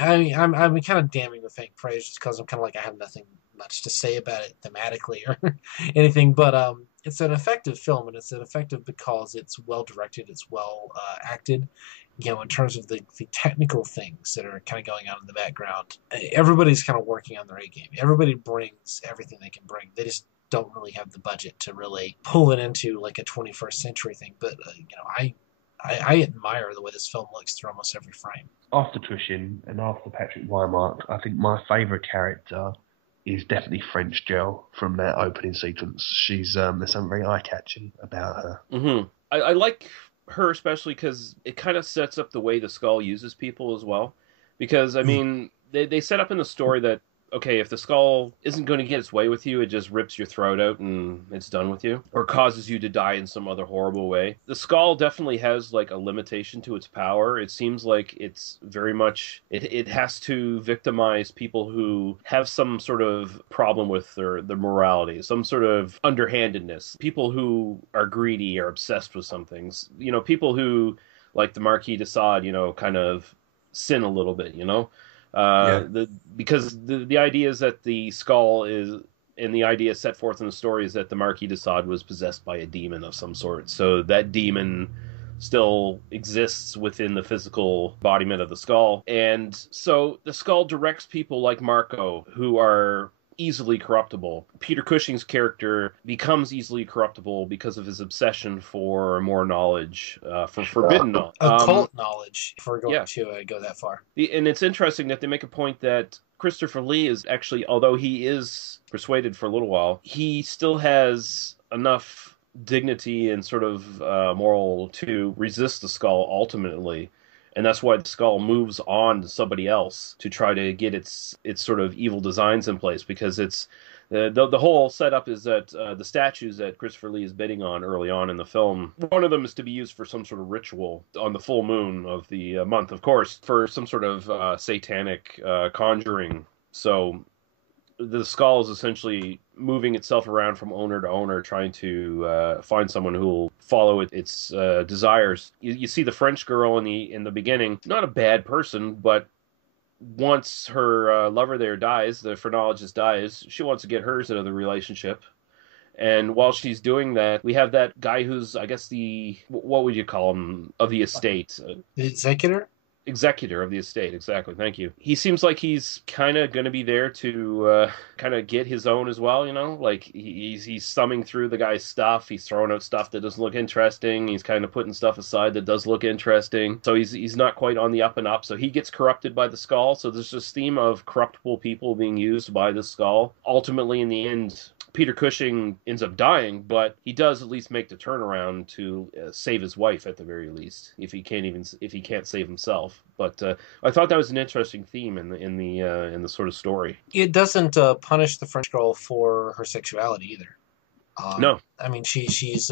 I'm kind of damning with faint praise just because I'm kind of like I have nothing much to say about it thematically or anything, but it's an effective film, and it's an effective because it's well directed, it's well acted. In terms of the technical things that are kind of going on in the background, everybody's kind of working on their A game. Everybody brings everything they can bring. They just don't really have the budget to really pull it into like a 21st century thing. But I admire the way this film looks through almost every frame. After Cushing and after Patrick Wymark, I think my favourite character is definitely French Girl from that opening sequence. She's there's something very eye-catching about her. Mm-hmm. I like her especially because it kind of sets up the way the skull uses people as well. Because, I mean, they set up in the story that, okay, if the skull isn't going to get its way with you, it just rips your throat out and it's done with you. Or causes you to die in some other horrible way. The skull definitely has, like, a limitation to its power. It seems like it's very much... It has to victimize people who have some sort of problem with their morality. Some sort of underhandedness. People who are greedy or obsessed with some things. People who, like the Marquis de Sade, kind of sin a little bit, because the idea is that the skull is, and the idea set forth in the story is that the Marquis de Sade was possessed by a demon of some sort. So that demon still exists within the physical embodiment of the skull. And so the skull directs people like Marco, who are easily corruptible. Peter Cushing's character becomes easily corruptible because of his obsession for more knowledge, for forbidden knowledge. Occult knowledge, if we're going Yeah. to go that far. And it's interesting that they make a point that Christopher Lee is actually, although he is persuaded for a little while, he still has enough dignity and sort of moral to resist the skull ultimately. And that's why the skull moves on to somebody else to try to get its sort of evil designs in place, because it's the whole setup is that the statues that Christopher Lee is bidding on early on in the film, one of them is to be used for some sort of ritual on the full moon of the month, of course, for some sort of satanic conjuring. So the skull is essentially moving itself around from owner to owner, trying to find someone who will follow its desires. You see the French girl in the beginning, not a bad person, but once her lover there dies, the phrenologist dies, she wants to get hers out of the relationship. And while she's doing that, we have that guy who's, I guess, what would you call him, of the estate? The executor? Executor of the estate, exactly. Thank you. He seems like he's kind of going to be there to kind of get his own as well, you know? Like, he's thumbing through the guy's stuff. He's throwing out stuff that doesn't look interesting. He's kind of putting stuff aside that does look interesting. So he's not quite on the up and up. So he gets corrupted by the skull. So there's this theme of corruptible people being used by the skull. Ultimately, in the end, Peter Cushing ends up dying, but he does at least make the turnaround to save his wife at the very least, if he can't save himself. But I thought that was an interesting theme in the sort of story. It doesn't punish the French girl for her sexuality either. No, I mean she's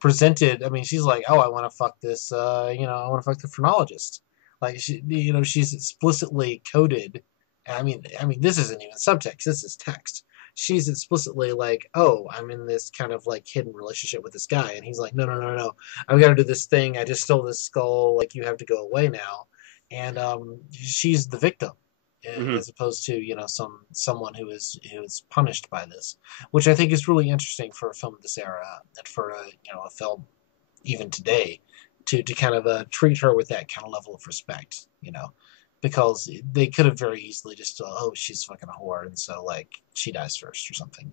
presented. I mean she's like, oh, I want to fuck this. I want to fuck the phrenologist. Like she's explicitly coded. I mean this isn't even subtext. This is text. She's explicitly like, oh, I'm in this kind of like hidden relationship with this guy. And he's like, no. I've got to do this thing. I just stole this skull. Like, you have to go away now. And she's the victim, as opposed to, someone who is punished by this, which I think is really interesting for a film of this era and for a film even today to kind of treat her with that kind of level of respect, because they could have very easily just, she's fucking a whore, and so, like, she dies first or something,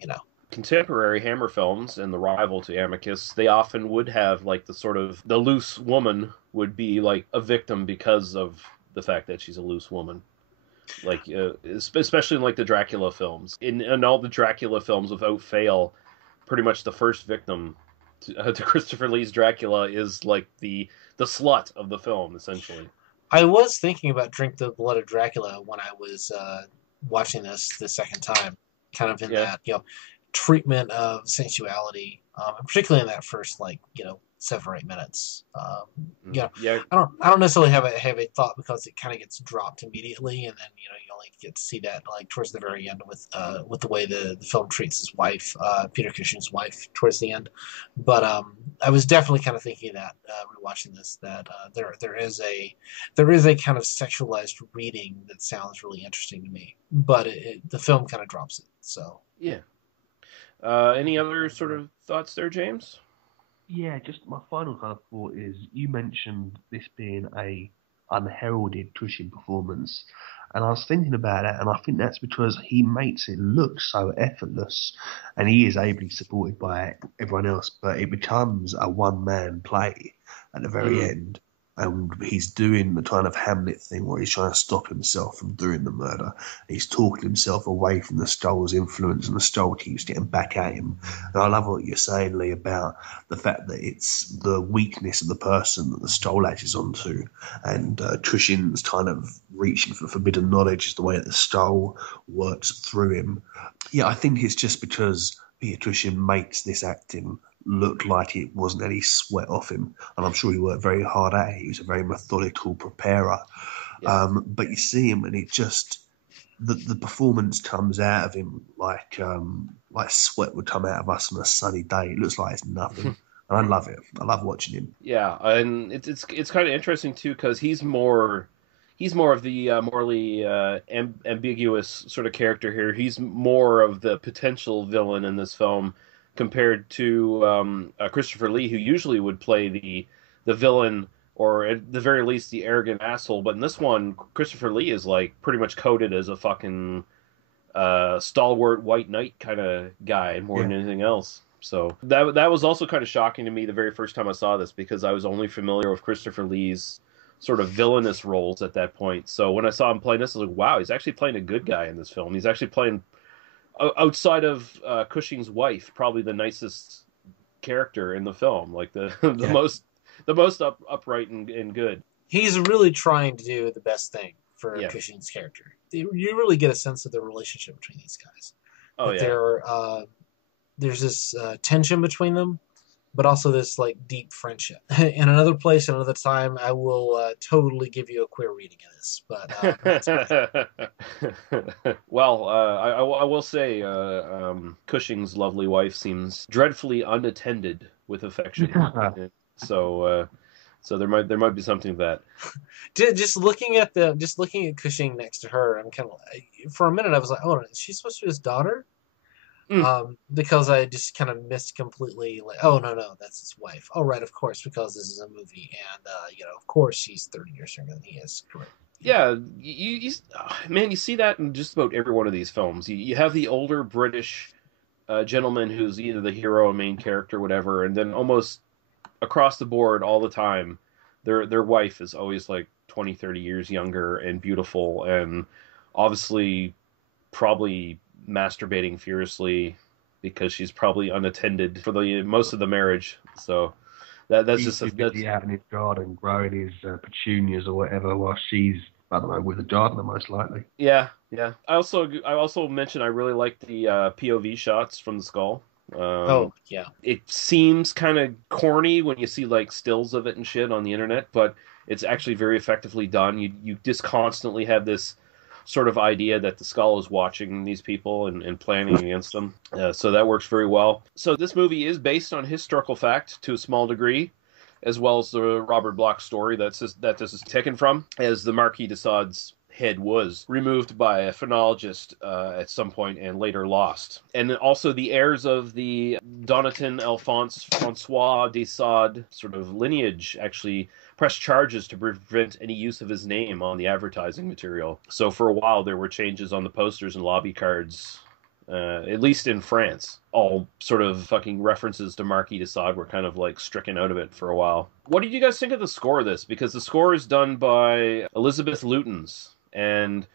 Contemporary Hammer films and the rival to Amicus, they often would have, like, the loose woman would be, like, a victim because of the fact that she's a loose woman. Like, especially in, like, the Dracula films. In all the Dracula films, without fail, pretty much the first victim to Christopher Lee's Dracula is, like, the slut of the film, essentially. I was thinking about Drink the Blood of Dracula when I was watching this the second time, kind of in that, treatment of sensuality, and particularly in that first, 7 or 8 minutes. I don't necessarily have a thought because it kind of gets dropped immediately, and then you only get to see that like towards the very end with the way the film treats his wife, Peter Cushing's wife, towards the end. But I was definitely kind of thinking that rewatching this that there is a kind of sexualized reading that sounds really interesting to me, but the film kind of drops it. So yeah. Any other sort of thoughts there, James? Yeah, just my final kind of thought is, you mentioned this being a unheralded Cushing performance, and I was thinking about that, and I think that's because he makes it look so effortless, and he is ably supported by everyone else, but it becomes a one-man play at the very end. And he's doing the kind of Hamlet thing where he's trying to stop himself from doing the murder. He's talking himself away from the skull's influence, and the skull keeps getting back at him. And I love what you're saying, Lee, about the fact that it's the weakness of the person that the skull latches onto. And Cushing's kind of reaching for forbidden knowledge is the way that the skull works through him. Yeah, I think it's just because Peter Cushing makes this acting look like it wasn't any sweat off him, and I'm sure he worked very hard at it. He was a very methodical preparer. But you see him, and it just the performance comes out of him like sweat would come out of us on a sunny day. It looks like it's nothing, and I love it. I love watching him. Yeah, and it's kind of interesting too, because he's more of the morally ambiguous sort of character here. He's more of the potential villain in this film, compared to Christopher Lee, who usually would play the villain, or at the very least the arrogant asshole. But in this one, Christopher Lee is like pretty much coded as a fucking stalwart white knight kind of guy more than anything else. So that was also kind of shocking to me the very first time I saw this, because I was only familiar with Christopher Lee's sort of villainous roles at that point. So when I saw him playing this, I was like, wow, he's actually playing a good guy in this film. He's actually playing, outside of Cushing's wife, probably the nicest character in the film, like the most upright and good. He's really trying to do the best thing for Cushing's character. You really get a sense of the relationship between these guys. Oh, yeah. There's this tension between them, but also this like deep friendship. In another place, another time, I will totally give you a queer reading of this. But that's well, I will say, Cushing's lovely wife seems dreadfully unattended with affection. So there might be something to that. Just looking at Cushing next to her, I'm kind of for a minute I was like, oh, is she supposed to be his daughter? Because I just kind of missed completely, like, oh no, that's his wife. Oh right, of course, because this is a movie, and of course she's 30 years younger than he is. Correct. Yeah, you see that in just about every one of these films. You have the older British gentleman who's either the hero or main character, whatever, and then almost across the board all the time, their wife is always like 20, 30 years younger and beautiful, and obviously probably masturbating furiously because she's probably unattended for the most of the marriage. So that's he's just busy out in his garden growing his petunias or whatever, while she's, I don't know, with a gardener most likely. Yeah. I also mentioned I really like the POV shots from the skull. It seems kind of corny when you see like stills of it and shit on the internet, but it's actually very effectively done. You just constantly have this sort of idea that the skull is watching these people and planning against them. So that works very well. So this movie is based on historical fact to a small degree, as well as the Robert Bloch story that this is taken from, as the Marquis de Sade's head was removed by a phonologist at some point and later lost. And also the heirs of the Donatin Alphonse Francois de Sade sort of lineage actually pressed charges to prevent any use of his name on the advertising material. So for a while there were changes on the posters and lobby cards, at least in France. All sort of fucking references to Marquis de Sade were kind of like stricken out of it for a while. What did you guys think of the score of this? Because the score is done by Elizabeth Lutens, and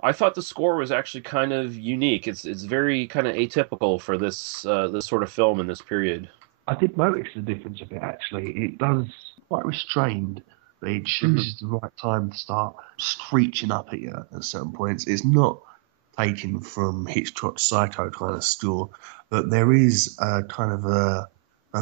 I thought the score was actually kind of unique. It's very kind of atypical for this sort of film in this period. I did notice the difference a bit, actually. It does quite restrained, but it chooses the right time to start screeching up at you at certain points. It's not taken from Hitchcock's Psycho kind of score, but there is a kind of the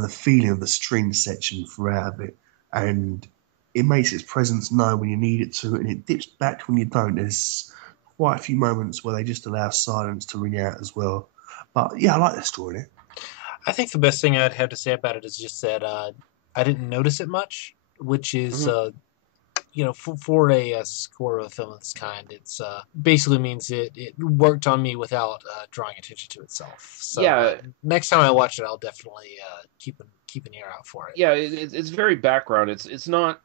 feeling of the string section throughout of it, and it makes its presence known when you need it to, and it dips back when you don't. There's quite a few moments where they just allow silence to ring out as well. But yeah, I like the story in it. I think the best thing I'd have to say about it is just that I didn't notice it much, which is, for a score of a film of this kind, it's basically means it worked on me without drawing attention to itself. So next time I watch it, I'll definitely keep an ear out for it. Yeah, it's very background. It's not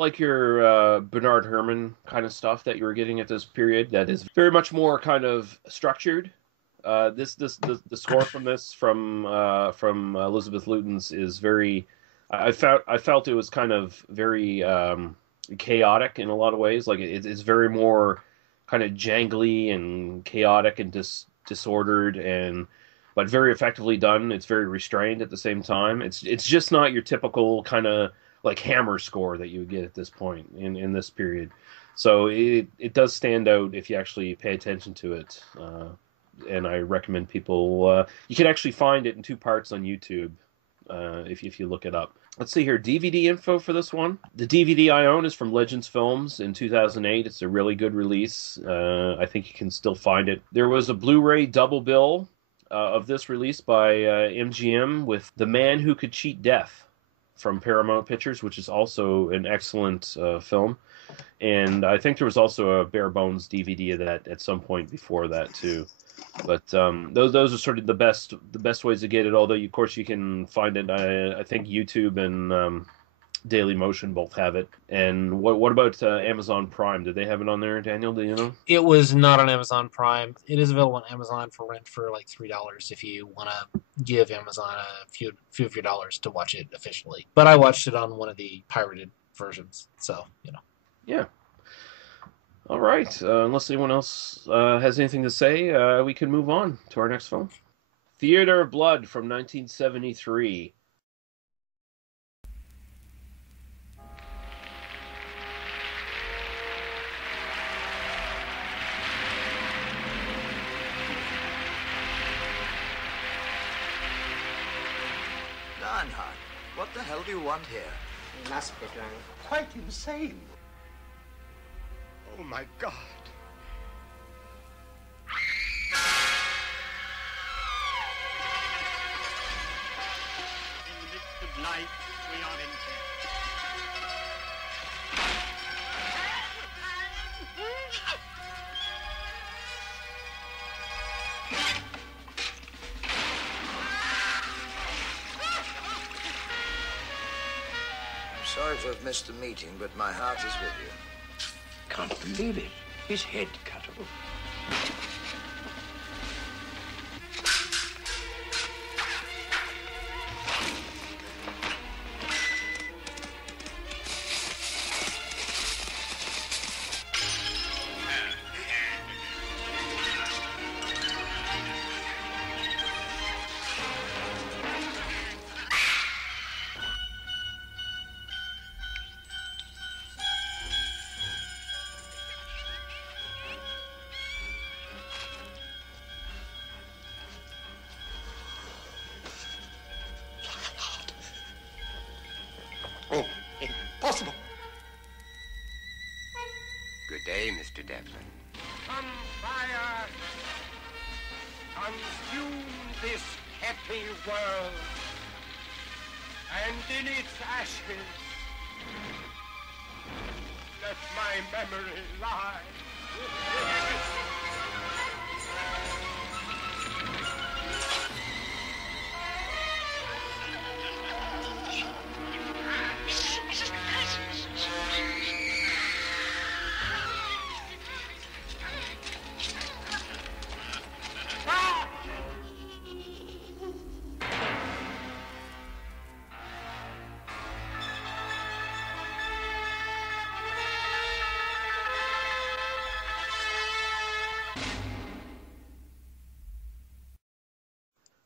like your Bernard Herrmann kind of stuff that you were getting at this period. That is very much more kind of structured. The score from Elizabeth Lutens is very. I felt it was kind of very chaotic in a lot of ways. Like it's very more kind of jangly and chaotic and disordered, but very effectively done. It's very restrained at the same time. It's just not your typical kind of like Hammer score that you would get at this point in this period. So it does stand out if you actually pay attention to it. And I recommend people. You can actually find it in 2 parts on YouTube if you look it up. Let's see here, DVD info for this one. The DVD I own is from Legends Films in 2008. It's a really good release. I think you can still find it. There was a Blu-ray double bill of this release by MGM with The Man Who Could Cheat Death from Paramount Pictures, which is also an excellent film. And I think there was also a bare bones DVD of that at some point before that too. But those are sort of the best ways to get it. Although of course you can find it, I think YouTube and Daily Motion both have it. And what about Amazon Prime? Did they have it on there, Daniel? Do you know? It was not on Amazon Prime. It is available on Amazon for rent for like $3 if you want to give Amazon a few of your dollars to watch it officially. But I watched it on one of the pirated versions, so Yeah. All right. Unless anyone else has anything to say, we can move on to our next film. Theater of Blood from 1973. Lionheart, what the hell do you want here? Quite insane. Oh my God. In the midst of life, we are in death. I'm sorry to have missed the meeting, but my heart is with you. Can't believe it. His head cut off. Oh, impossible. Good day, Mr. Devlin. Come, fire, consume this happy world, and in its ashes, let my memory lie.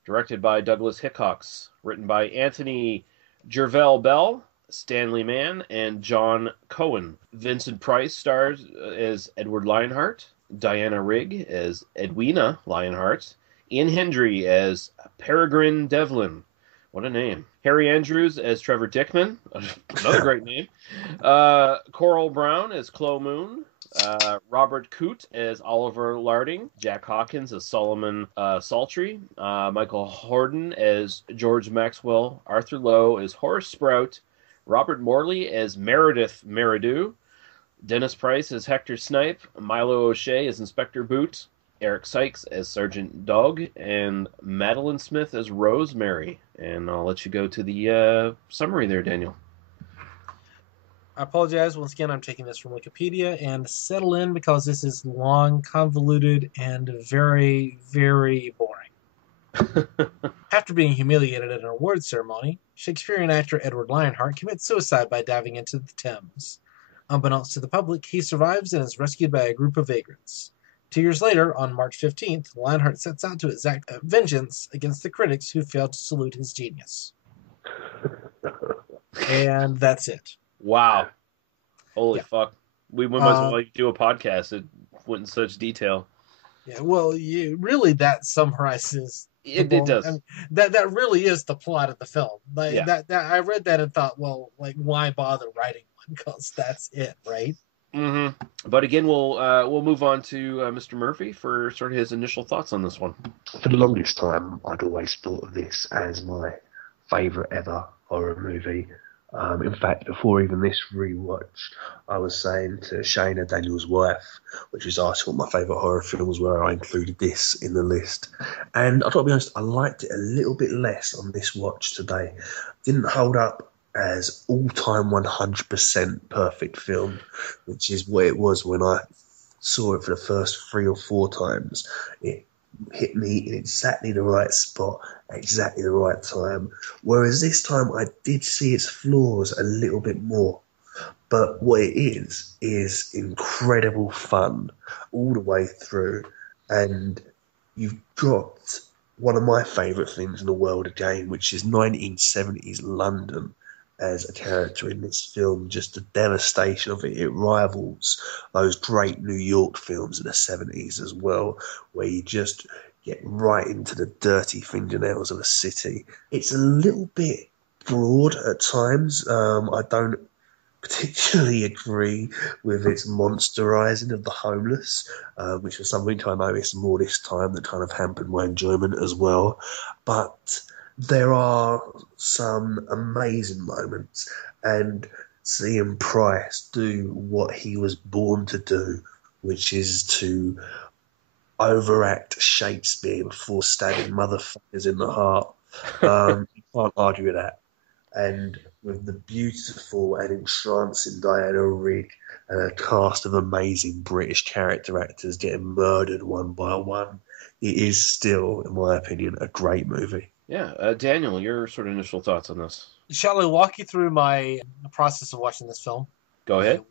Directed by Douglas Hickox, written by Anthony Jervell Bell, Stanley Mann, and John Cohen. Vincent Price stars as Edward Lionheart, Diana Rigg as Edwina Lionheart, Ian Hendry as Peregrine Devlin. What a name. Harry Andrews as Trevor Dickman. Another great name. Coral Brown as Chloe Moon. Robert Coote as Oliver Larding, Jack Hawkins as Solomon Saltry, Michael Horden as George Maxwell, Arthur Lowe as Horace Sprout, Robert Morley as Meredith Meridew, Dennis Price as Hector Snipe, Milo O'Shea as Inspector Boot, Eric Sykes as Sergeant Dog, and Madeline Smith as Rosemary. And I'll let you go to the summary there, Daniel. I apologize. Once again, I'm taking this from Wikipedia, and settle in because this is long, convoluted, and very, very boring. After being humiliated at an awards ceremony, Shakespearean actor Edward Lionheart commits suicide by diving into the Thames. Unbeknownst to the public, he survives and is rescued by a group of vagrants. 2 years later, on March 15th, Lionheart sets out to exact vengeance against the critics who failed to salute his genius. And that's it. Wow. Holy fuck. We might as well do a podcast. It went in such detail. Yeah, well, really that summarizes... It does. I mean, that really is the plot of the film. Like, that I read that and thought, well, like, why bother writing one? Because that's it, right? Mm-hmm. But again, we'll move on to Mr. Murphy for sort of his initial thoughts on this one. For the longest time, I'd always thought of this as my favourite ever horror movie. In fact, before even this rewatch, I was saying to Shayna, Daniel's wife, which was asking what my favourite horror films were, I included this in the list. And I've got to be honest, I liked it a little bit less on this watch today. Didn't hold up as all-time 100% perfect film, which is what it was when I saw it for the first 3 or 4 times. It hit me in exactly the right spot at exactly the right time. Whereas this time I did see its flaws a little bit more. But what it is incredible fun all the way through. And you've got one of my favourite things in the world again, which is 1970s London as a character in this film. Just the devastation of it. It rivals those great New York films in the 70s as well, where you just get right into the dirty fingernails of a city. It's a little bit broad at times. I don't particularly agree with its monsterizing of the homeless, which was something I noticed more this time that kind of hampered my enjoyment as well. But there are some amazing moments, and seeing Price do what he was born to do, which is to overact Shakespeare before stabbing motherfuckers in the heart. You can't argue with that. And with the beautiful and entrancing Diana Rigg and a cast of amazing British character actors getting murdered one by one, it is still, in my opinion, a great movie. Yeah, Daniel, your sort of initial thoughts on this? Shall I walk you through my process of watching this film? Go ahead.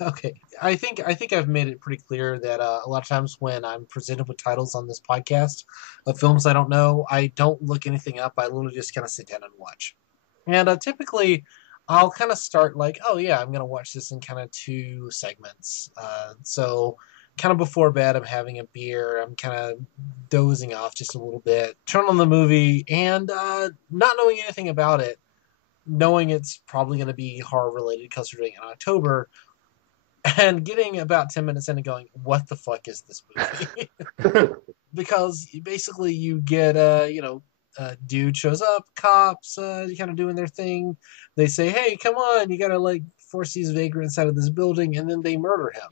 Okay. I think I've made it pretty clear that a lot of times when I'm presented with titles on this podcast of films I don't know, I don't look anything up. I literally just kind of sit down and watch. And typically, I'll kind of start like, oh yeah, I'm going to watch this in kind of 2 segments. So kind of before bed, I'm having a beer. I'm kind of dozing off just a little bit. Turn on the movie and not knowing anything about it, knowing it's probably going to be horror related because we're doing it in October, and getting about 10 minutes in and going, what the fuck is this movie? Because basically you get, dude shows up, cops, kind of doing their thing. They say, hey, come on, you gotta like force these vagrants out of this building, and then they murder him.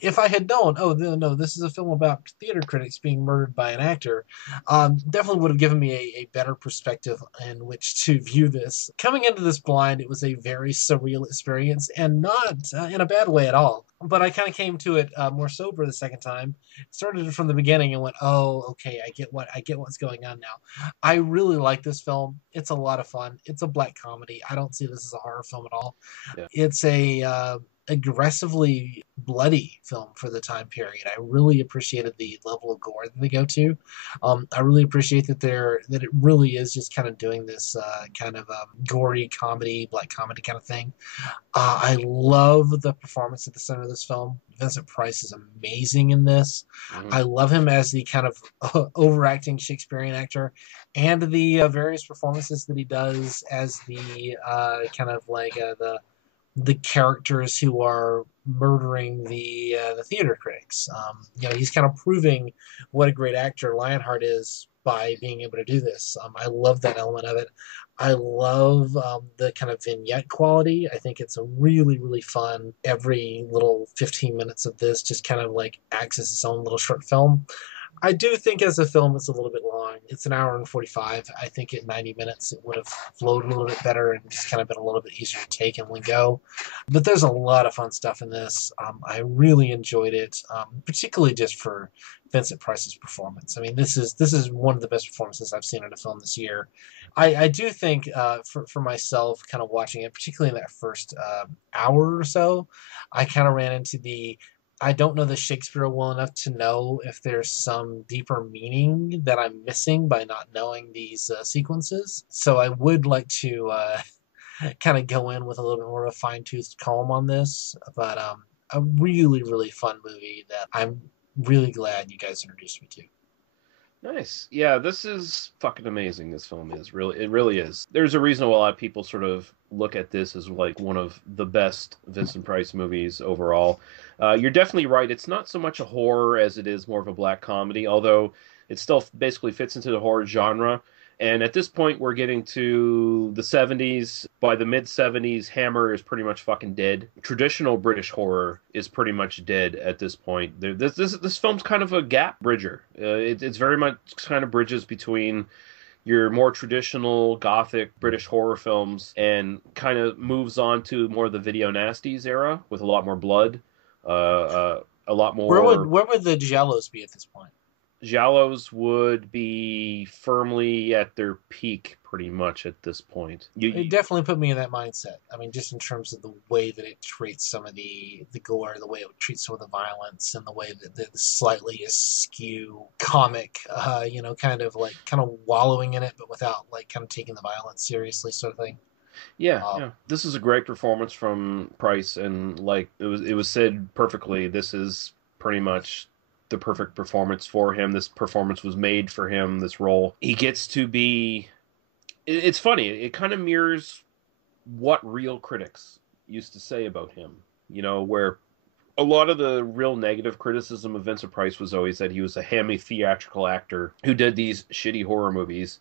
If I had known, oh no, this is a film about theater critics being murdered by an actor, definitely would have given me a better perspective in which to view this. Coming into this blind, it was a very surreal experience, and not in a bad way at all. But I kind of came to it more sober the second time. Started it from the beginning and went, oh, okay, I get what's going on now. I really like this film. It's a lot of fun. It's a black comedy. I don't see this as a horror film at all. Yeah. It's a aggressively bloody film for the time period. I really appreciated the level of gore that they go to. I really appreciate that it really is just kind of doing this kind of gory comedy, black comedy kind of thing. I love the performance at the center of this film. Vincent Price is amazing in this. Mm-hmm. I love him as the kind of overacting Shakespearean actor, and the various performances that he does as the kind of like the characters who are murdering the theater critics. He's kind of proving what a great actor Lionheart is by being able to do this. I love that element of it. I love the kind of vignette quality. I think it's a really, really fun. Every little 15 minutes of this just kind of like acts as its own little short film. I do think as a film it's a little bit long. It's an hour and 45. I think at 90 minutes it would have flowed a little bit better and just kind of been a little bit easier to take in one go. But there's a lot of fun stuff in this. I really enjoyed it, particularly just for Vincent Price's performance. I mean, this is one of the best performances I've seen in a film this year. I do think for myself, kind of watching it, particularly in that first hour or so, I kind of ran into I don't know the Shakespeare well enough to know if there's some deeper meaning that I'm missing by not knowing these sequences. So I would like to kind of go in with a little bit more of a fine-toothed comb on this. But a really, really fun movie that I'm really glad you guys introduced me to. Nice. Yeah, this is fucking amazing. This film is it really is. There's a reason why a lot of people sort of look at this as like one of the best Vincent Price movies overall. You're definitely right. It's not so much a horror as it is more of a black comedy, although it still basically fits into the horror genre. And at this point, we're getting to the 70s. By the mid-70s, Hammer is pretty much fucking dead. Traditional British horror is pretty much dead at this point. This film's kind of a gap bridger. It's very much kind of bridges between your more traditional gothic British horror films and kind of moves on to more of the video nasties era with a lot more blood, a lot more. Where would the Giallos be at this point? Giallos would be firmly at their peak pretty much at this point. It definitely put me in that mindset. I mean, just in terms of the way that it treats some of the gore, the way it treats some of the violence, and the way that the slightly askew comic, kind of wallowing in it, but without kind of taking the violence seriously, sort of thing. Yeah. This is a great performance from Price, and it was said perfectly. This is pretty much the perfect performance for him. This performance was made for him, this role. He gets to be... It's funny. It kind of mirrors what real critics used to say about him. Where a lot of the real negative criticism of Vincent Price was always that he was a hammy theatrical actor who did these shitty horror movies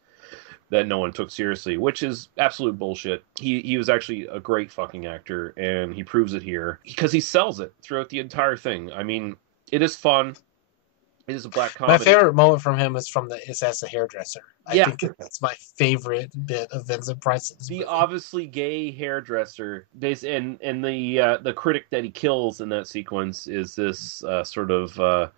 that no one took seriously, which is absolute bullshit. He was actually a great fucking actor, and he proves it here because he sells it throughout the entire thing. I mean, it is fun. It is a black comedy. My favorite moment from him is as the hairdresser. I think that's my favorite bit of Vincent Price's movie. The obviously gay hairdresser, and the critic that he kills in that sequence is this sort of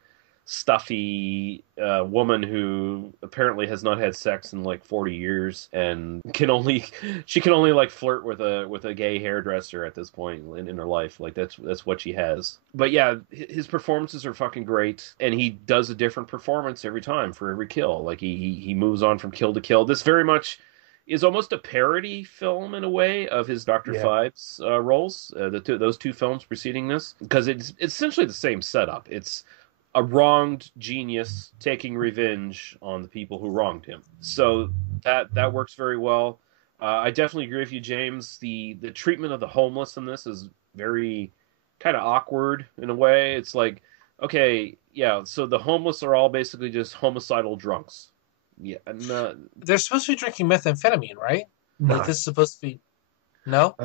stuffy woman who apparently has not had sex in 40 years and can only flirt with a gay hairdresser at this point in her life. That's what she has. But yeah, his performances are fucking great, and he does a different performance every time for every kill. He moves on from kill to kill. This very much is almost a parody film in a way of his Dr. Phibes roles, those two films preceding this, because it's essentially the same setup. It's a wronged genius taking revenge on the people who wronged him. So that works very well. I definitely agree with you, James. The treatment of the homeless in this is very kind of awkward in a way. It's like, okay, yeah, so the homeless are all basically just homicidal drunks. Yeah, and they're supposed to be drinking methamphetamine, right? No. This is supposed to be... No?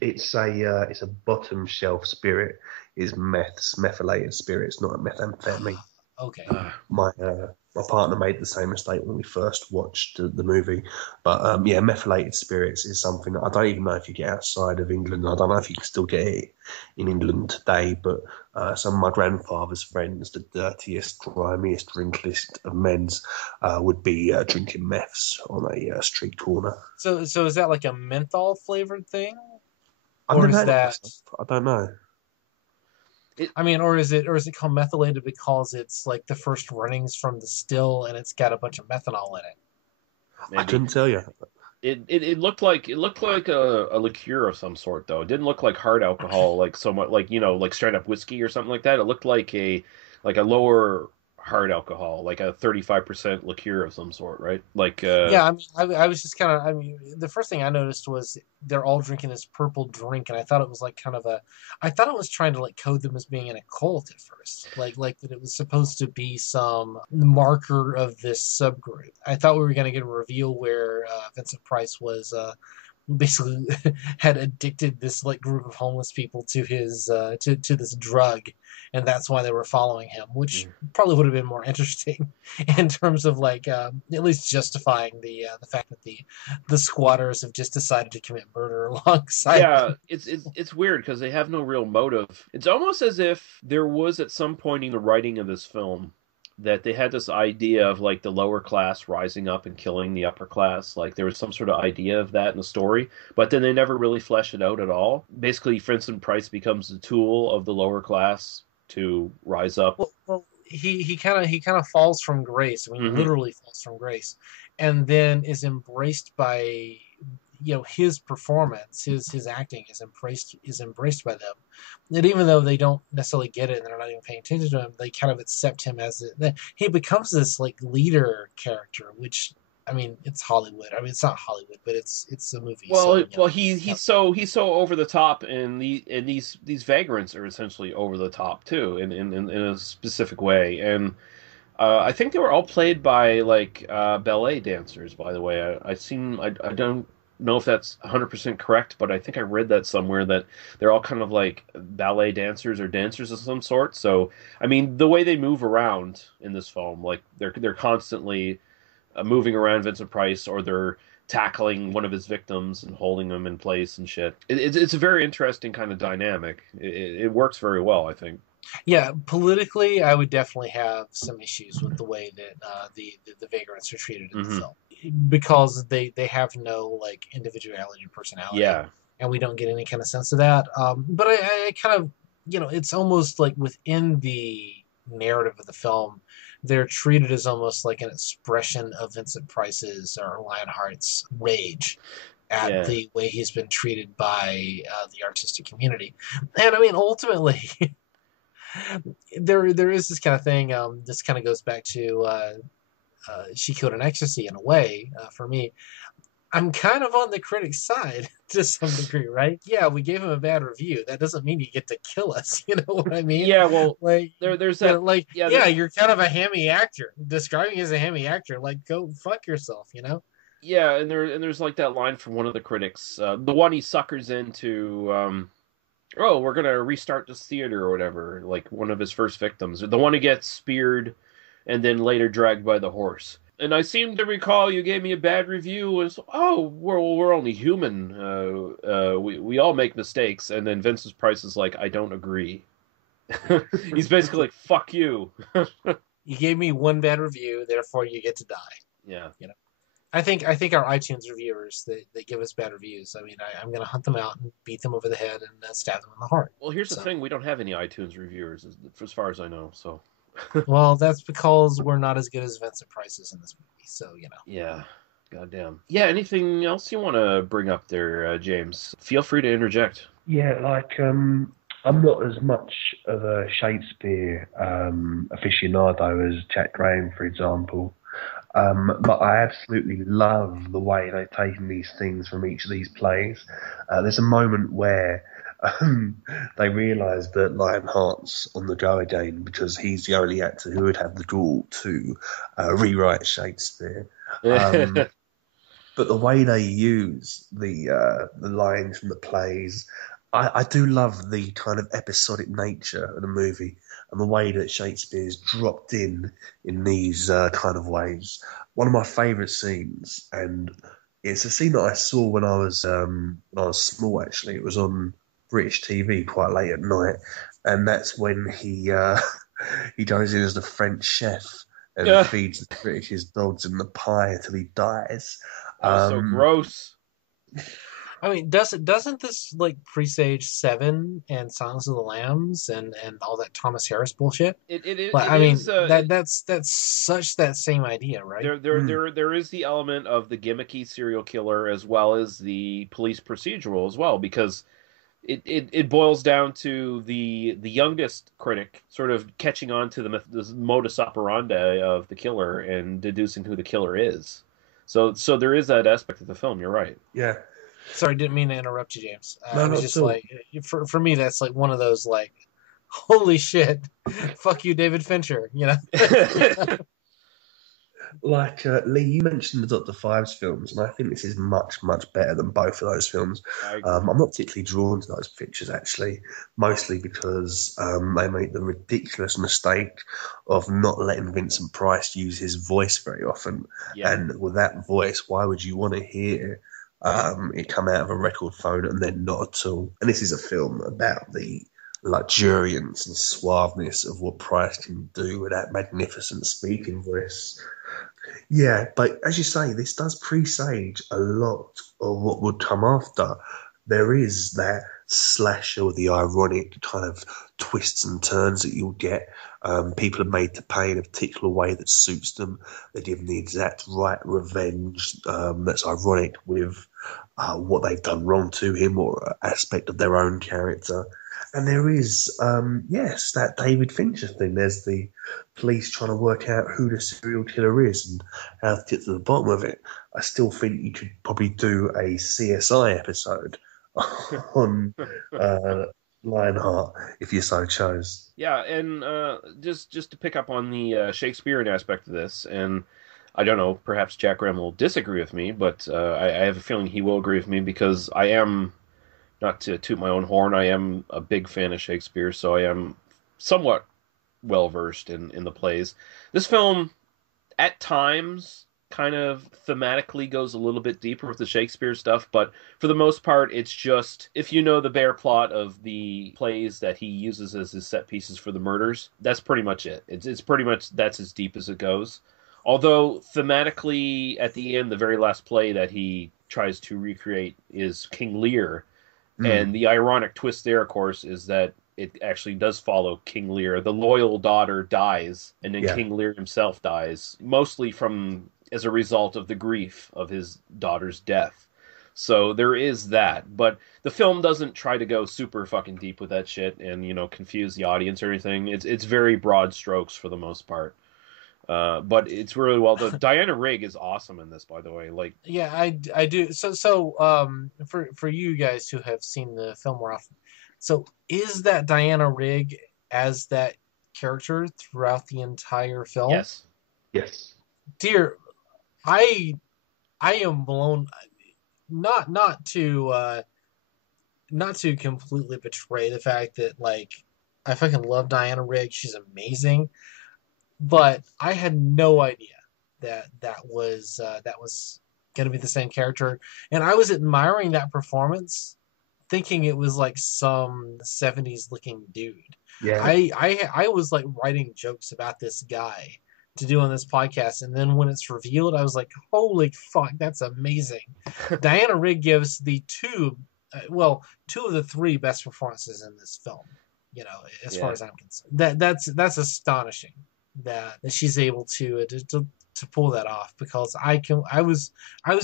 It's a bottom shelf spirit. Is methylated spirits, not a methamphetamine. Okay. My partner made the same mistake when we first watched the movie, but methylated spirits is something that I don't even know if you get outside of England. I don't know if you can still get it in England today, but some of my grandfather's friends, the dirtiest, grimiest, wrinkliest of men's, would be drinking meths on a street corner. So is that like a menthol flavored thing, I don't know. Or is it called methylated because it's like the first runnings from the still and it's got a bunch of methanol in it? Maybe. I couldn't tell you. It looked like a liqueur of some sort, though. It didn't look like hard alcohol, like straight up whiskey or something like that. It looked like a lower hard alcohol, like a 35% liqueur of some sort, right? I was just kind of, the first thing I noticed was they're all drinking this purple drink, and I thought it was I thought it was trying to code them as being in a cult at first, like that it was supposed to be some marker of this subgroup. I thought we were going to get a reveal where Vincent Price was basically had addicted this group of homeless people to his to this drug, and that's why they were following him, which probably would have been more interesting in terms of at least justifying the fact that the squatters have just decided to commit murder alongside them. It's weird because they have no real motive. It's almost as if there was at some point in the writing of this film that they had this idea of the lower class rising up and killing the upper class. There was some sort of idea of that in the story, but then they never really flesh it out at all. Basically, Vincent Price becomes the tool of the lower class to rise up. Well, he kind of falls from grace. Literally falls from grace, and then is embraced by his performance, his acting is embraced by them. And even though they don't necessarily get it and they're not even paying attention to him, they kind of accept him as he becomes this leader character, which it's Hollywood. It's not Hollywood, but it's a movie. He's so over the top, and these vagrants are essentially over the top too, in a specific way. And I think they were all played by ballet dancers. By the way, I don't know if that's 100% correct, but I think I read that somewhere that they're all kind of ballet dancers or dancers of some sort. So the way they move around in this film, they're constantly moving around Vincent Price, or they're tackling one of his victims and holding him in place and shit. It's a very interesting kind of dynamic. It works very well, I think. Yeah, politically, I would definitely have some issues with the way that the vagrants are treated in the film, because they have no like individuality or personality. Yeah, and we don't get any kind of sense of that. But I kind of, it's almost like within the narrative of the film, they're treated as almost like an expression of Vincent Price's or Lionheart's rage at the way he's been treated by the artistic community. And I mean, ultimately, there is this kind of thing. This kind of goes back to She Killed in Ecstasy in a way, for me. I'm kind of on the critic's side to some degree, right? Yeah, we gave him a bad review. That doesn't mean you get to kill us. You know what I mean? Yeah, well, like there's that. You're kind of a hammy actor. Describing as a hammy actor, like go fuck yourself. Yeah, and there's like that line from one of the critics, the one he suckers into. Oh, we're gonna restart this theater or whatever. Like one of his first victims, the one who gets speared, and then later dragged by the horse. And I seem to recall you gave me a bad review. As we're only human. We all make mistakes. And then Vincent Price is like, I don't agree. He's basically like, fuck you. You gave me one bad review, therefore you get to die. Yeah. I think our iTunes reviewers they give us bad reviews. I mean, I'm going to hunt them out and beat them over the head and stab them in the heart. Well, here's the thing: we don't have any iTunes reviewers, as far as I know. So. Well, that's because we're not as good as Vincent Price is in this movie, so Yeah, goddamn. Yeah, anything else you want to bring up there, James? Feel free to interject. Yeah, I'm not as much of a Shakespeare aficionado as Jack Graham, for example. But I absolutely love the way they've taken these things from each of these plays. There's a moment where they realise that Lionheart's on the go again because he's the only actor who would have the gall to rewrite Shakespeare. But the way they use the lines from the plays, I do love the kind of episodic nature of the movie and the way that Shakespeare's dropped in these kind of ways. One of my favourite scenes, and it's a scene that I saw when I was small. Actually, it was on British TV quite late at night, and that's when he goes in as the French chef and feeds the British his dogs and the pie until he dies. So gross. I mean, doesn't this like presage Seven and Silence of the Lambs and all that Thomas Harris bullshit? That's such that same idea, right? There is the element of the gimmicky serial killer as well as the police procedural as well, because it boils down to the youngest critic sort of catching on to the modus operandi of the killer and deducing who the killer is. So there is that aspect of the film. You're right. Yeah. Sorry, didn't mean to interrupt you, James. No, I was just like, for me, that's like one of those like, holy shit, fuck you, David Fincher, Like, Lee, you mentioned the Dr. Fives films, and I think this is much, much better than both of those films. I'm not particularly drawn to those pictures, actually, mostly because they make the ridiculous mistake of not letting Vincent Price use his voice very often. Yeah. And with that voice, why would you want to hear it come out of a record phone and then not at all? And this is a film about the luxuriance and suaveness of what Price can do with that magnificent speaking voice. Yeah, but as you say, this does presage a lot of what would come after. There is that slasher with the ironic kind of twists and turns that you'll get. People are made to pay in a particular way that suits them. They're given the exact right revenge that's ironic with what they've done wrong to him or an aspect of their own character. And there is, yes, that David Fincher thing. There's the police trying to work out who the serial killer is and how to get to the bottom of it. I still think you could probably do a CSI episode on Lionheart if you so chose. Yeah, and just to pick up on the Shakespearean aspect of this, and I don't know, perhaps Jack Graham will disagree with me, but I have a feeling he will agree with me because I am, not to toot my own horn, I am a big fan of Shakespeare, so I am somewhat well-versed in the plays. This film, at times, kind of thematically goes a little bit deeper with the Shakespeare stuff, but for the most part, it's just, if you know the bare plot of the plays that he uses as his set pieces for the murders, that's pretty much it. It's pretty much, that's as deep as it goes. Although thematically, at the end, the very last play that he tries to recreate is King Lear, and the ironic twist there, of course, is that it actually does follow King Lear. The loyal daughter dies, and then King Lear himself dies, mostly as a result of the grief of his daughter's death. So there is that, but the film doesn't try to go super fucking deep with that shit and, confuse the audience or anything. It's very broad strokes for the most part. But it's really well done. Diana Rigg is awesome in this, by the way. Like, yeah, I do. So for you guys who have seen the film more often, so is that Diana Rigg as that character throughout the entire film? Yes. Yes. Dear, I am blown. Not to completely betray the fact that, like, I fucking love Diana Rigg. She's amazing. But I had no idea that was going to be the same character, and I was admiring that performance, thinking it was like some 70s looking dude. Yeah. I was like writing jokes about this guy to do on this podcast, and then when it's revealed, I was like, holy fuck, that's amazing. Diana Rigg gives the two of the three best performances in this film, as far as I'm concerned. That's astonishing. That she's able to pull that off, because I was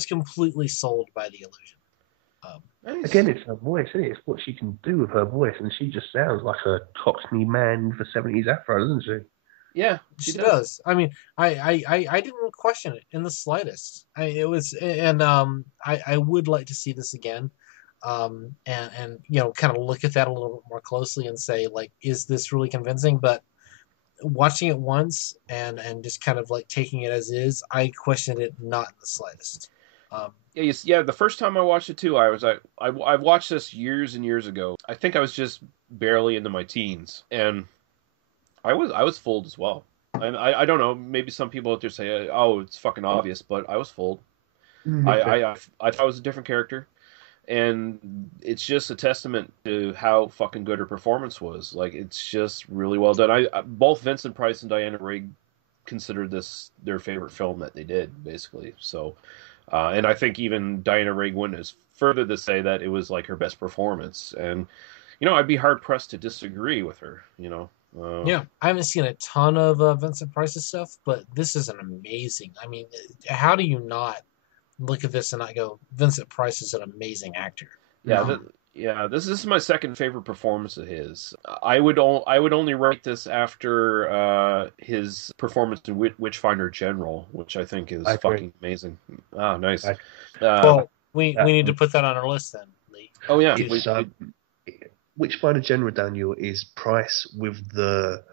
completely sold by the illusion. Again, it's her voice, isn't it? It's what she can do with her voice, and she just sounds like a Cockney man with a 70s afro, doesn't she? Yeah, she does. I mean, I didn't question it in the slightest. I would like to see this again, and kind of look at that a little bit more closely and say, like, is this really convincing? But watching it once and just kind of like taking it as is, I questioned it not in the slightest. The first time I watched it too, I watched this years and years ago. I think I was just barely into my teens, and I was fooled as well. And I don't know, maybe some people out there say, oh, it's fucking obvious, but I was fooled. I thought it was a different character. And it's just a testament to how fucking good her performance was. Like, it's just really well done. Both Vincent Price and Diana Rigg considered this their favorite film that they did, basically. So, and I think even Diana Rigg went as further to say that it was like her best performance. And, I'd be hard pressed to disagree with her. Yeah, I haven't seen a ton of Vincent Price's stuff, but this is an amazing. I mean, how do you not look at this and not go, Vincent Price is an amazing actor? This is my second favorite performance of his. I would only rate this after his performance in Witchfinder General, which I think is fucking amazing. Ah, nice. Well, we need to put that on our list then, Lee. Oh yeah, Witchfinder General, Daniel, is Price with the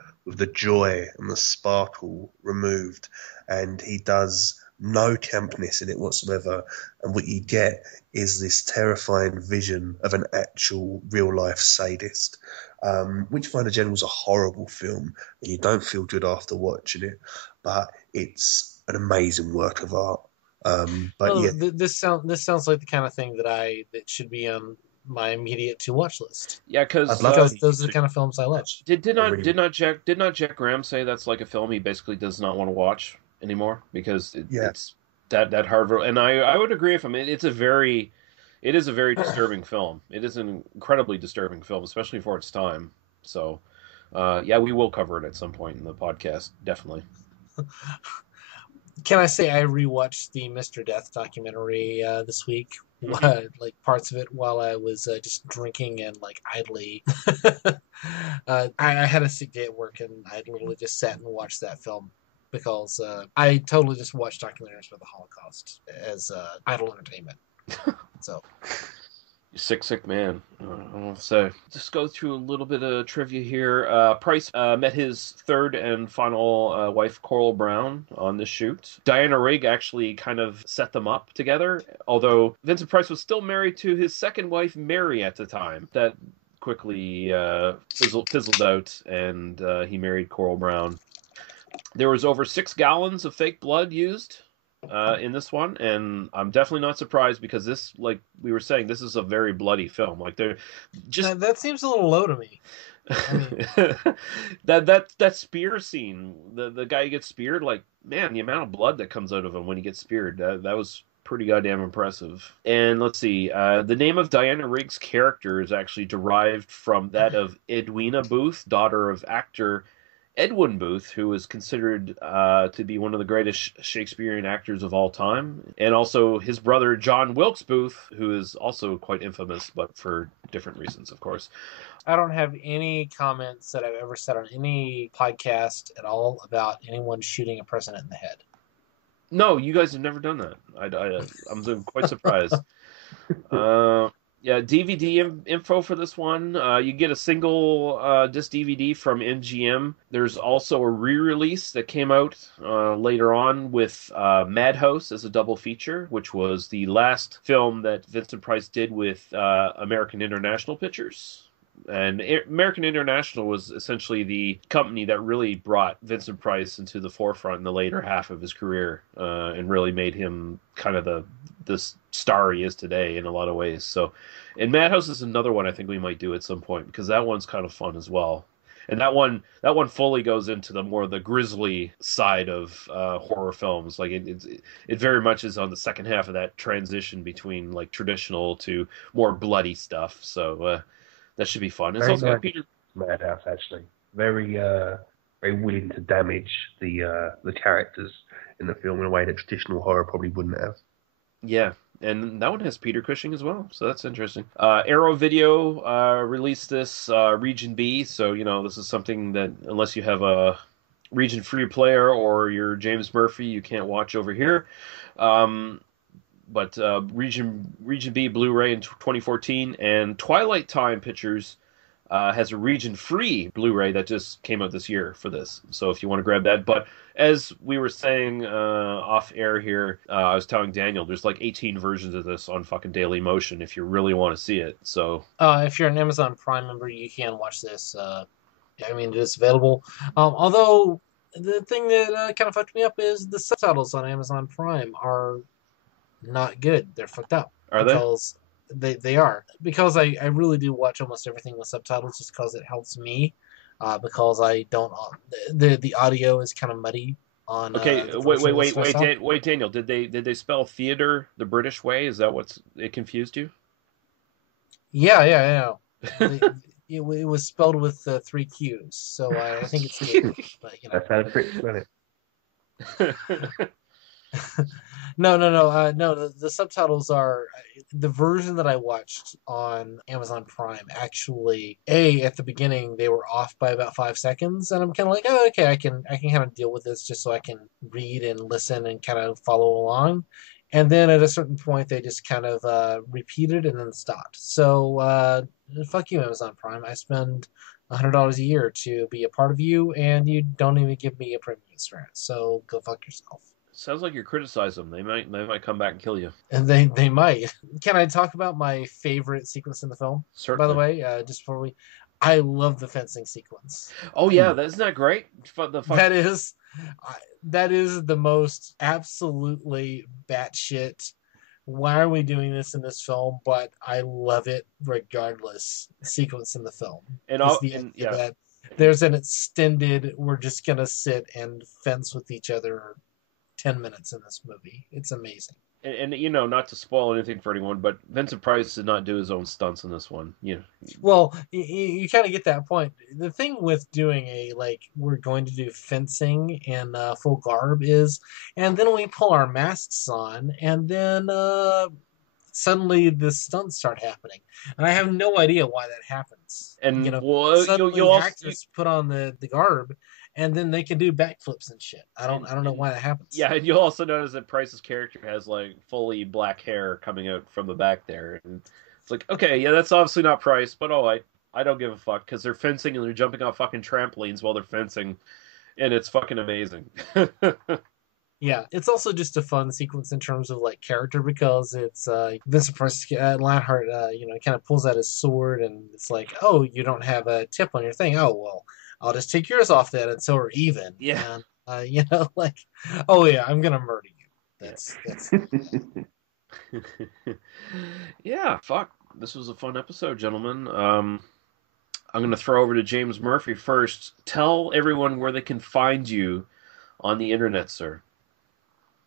joy and the sparkle removed, and he does no campness in it whatsoever, and what you get is this terrifying vision of an actual real-life sadist. Witchfinder General is a horrible film, and you don't feel good after watching it, but it's an amazing work of art. This sounds like the kind of thing that should be on my immediate to watch list. Yeah, because those are the kind of films I love. Did not Jack Graham say that's like a film he basically does not want to watch anymore, because it's that hard? And I would agree with him. It is a very disturbing film. It is an incredibly disturbing film, especially for its time. So, we will cover it at some point in the podcast, definitely. Can I say I rewatched the Mr. Death documentary this week? Like parts of it while I was just drinking and like idly. I had a sick day at work, and I literally just sat and watched that film, because I totally just watch documentaries about the Holocaust as idle entertainment. So, you sick man. I don't know what to say. Just go through a little bit of trivia here. Price met his third and final wife, Coral Brown, on this shoot. Diana Rigg actually kind of set them up together, although Vincent Price was still married to his second wife, Mary, at the time. That quickly fizzled out, and he married Coral Brown. There was over 6 gallons of fake blood used in this one, and I'm definitely not surprised because this, like we were saying, this is a very bloody film. Like they're just that seems a little low to me. I mean, that spear scene, the guy who gets speared, like, man, the amount of blood that comes out of him when he gets speared, that was pretty goddamn impressive. And let's see, the name of Diana Rigg's character is actually derived from that of Edwina Booth, daughter of actor Edwin Booth, who is considered to be one of the greatest Shakespearean actors of all time, and also his brother John Wilkes Booth, who is also quite infamous, but for different reasons, of course. I don't have any comments that I've ever said on any podcast at all about anyone shooting a president in the head. No, you guys have never done that. I'm quite surprised. Yeah, DVD info for this one. You get a single disc DVD from MGM. There's also a re-release that came out later on with Madhouse as a double feature, which was the last film that Vincent Price did with American International Pictures. And American International was essentially the company that really brought Vincent Price into the forefront in the later half of his career, and really made him kind of the star he is today in a lot of ways. So, and Madhouse is another one I think we might do at some point, because that one's kind of fun as well. And that one fully goes into the grisly side of horror films. Like it very much is on the second half of that transition between like traditional to more bloody stuff. So that should be fun. It's also got Peter Madhouse, actually, very willing to damage the characters in the film in a way that traditional horror probably wouldn't have. Yeah, and that one has Peter Cushing as well, so that's interesting. Arrow Video released this Region B, so this is something that unless you have a Region Free player or you're James Murphy, you can't watch over here. But Region B Blu-ray in 2014, and Twilight Time Pictures has a region-free Blu-ray that just came out this year for this. So if you want to grab that. But as we were saying off air here, I was telling Daniel, there's like 18 versions of this on fucking Daily Motion if you really want to see it. So if you're an Amazon Prime member, you can watch this. I mean, it is available. Although the thing that kind of fucked me up is the subtitles on Amazon Prime are not good. They're fucked up. Are they? They are. Because I really do watch almost everything with subtitles just because it helps me. Because I don't... The audio is kind of muddy on... Okay, wait, Daniel. Did they spell theater the British way? Is that it confused you? Yeah. It was spelled with 3 Qs, so I think it's theater. But, That's how to spell it. No. The subtitles are the version that I watched on Amazon Prime. Actually, at the beginning they were off by about 5 seconds, and I'm kind of like, oh, okay, I can kind of deal with this just so I can read and listen and kind of follow along. And then at a certain point, they just kind of repeated and then stopped. So fuck you, Amazon Prime. I spend $100 a year to be a part of you, and you don't even give me a premium experience. So go fuck yourself. Sounds like you criticize them. They might come back and kill you. And they might. Can I talk about my favorite sequence in the film? Certainly. By the way, just before I love the fencing sequence. Oh yeah, isn't that great? That is the most absolutely batshit. Why are we doing this in this film? But I love it regardless. Sequence in the film. That there's an extended. We're just gonna sit and fence with each other 10 minutes in this movie. It's amazing. And not to spoil anything for anyone, but Vincent Price did not do his own stunts in this one. Well, you kind of get that point. The thing with doing we're going to do fencing in full garb is, and then we pull our masks on, and then suddenly the stunts start happening, and I have no idea why that happens. And suddenly actors put on the garb, and then they can do backflips and shit. I don't know why that happens. Yeah, and you'll also notice that Price's character has like fully black hair coming out from the back there, and it's like, okay, yeah, that's obviously not Price, but I don't give a fuck, because they're fencing and they're jumping off fucking trampolines while they're fencing, and it's fucking amazing. Yeah, it's also just a fun sequence in terms of like character, because it's Vincent Price, Lionheart, kind of pulls out his sword, and it's like, oh, you don't have a tip on your thing. Oh well, I'll just take yours off then, and so we're even. Yeah. And, oh yeah, I'm gonna murder you. That's Yeah, fuck. This was a fun episode, gentlemen. I'm going to throw over to James Murphy first. Tell everyone where they can find you on the internet, sir.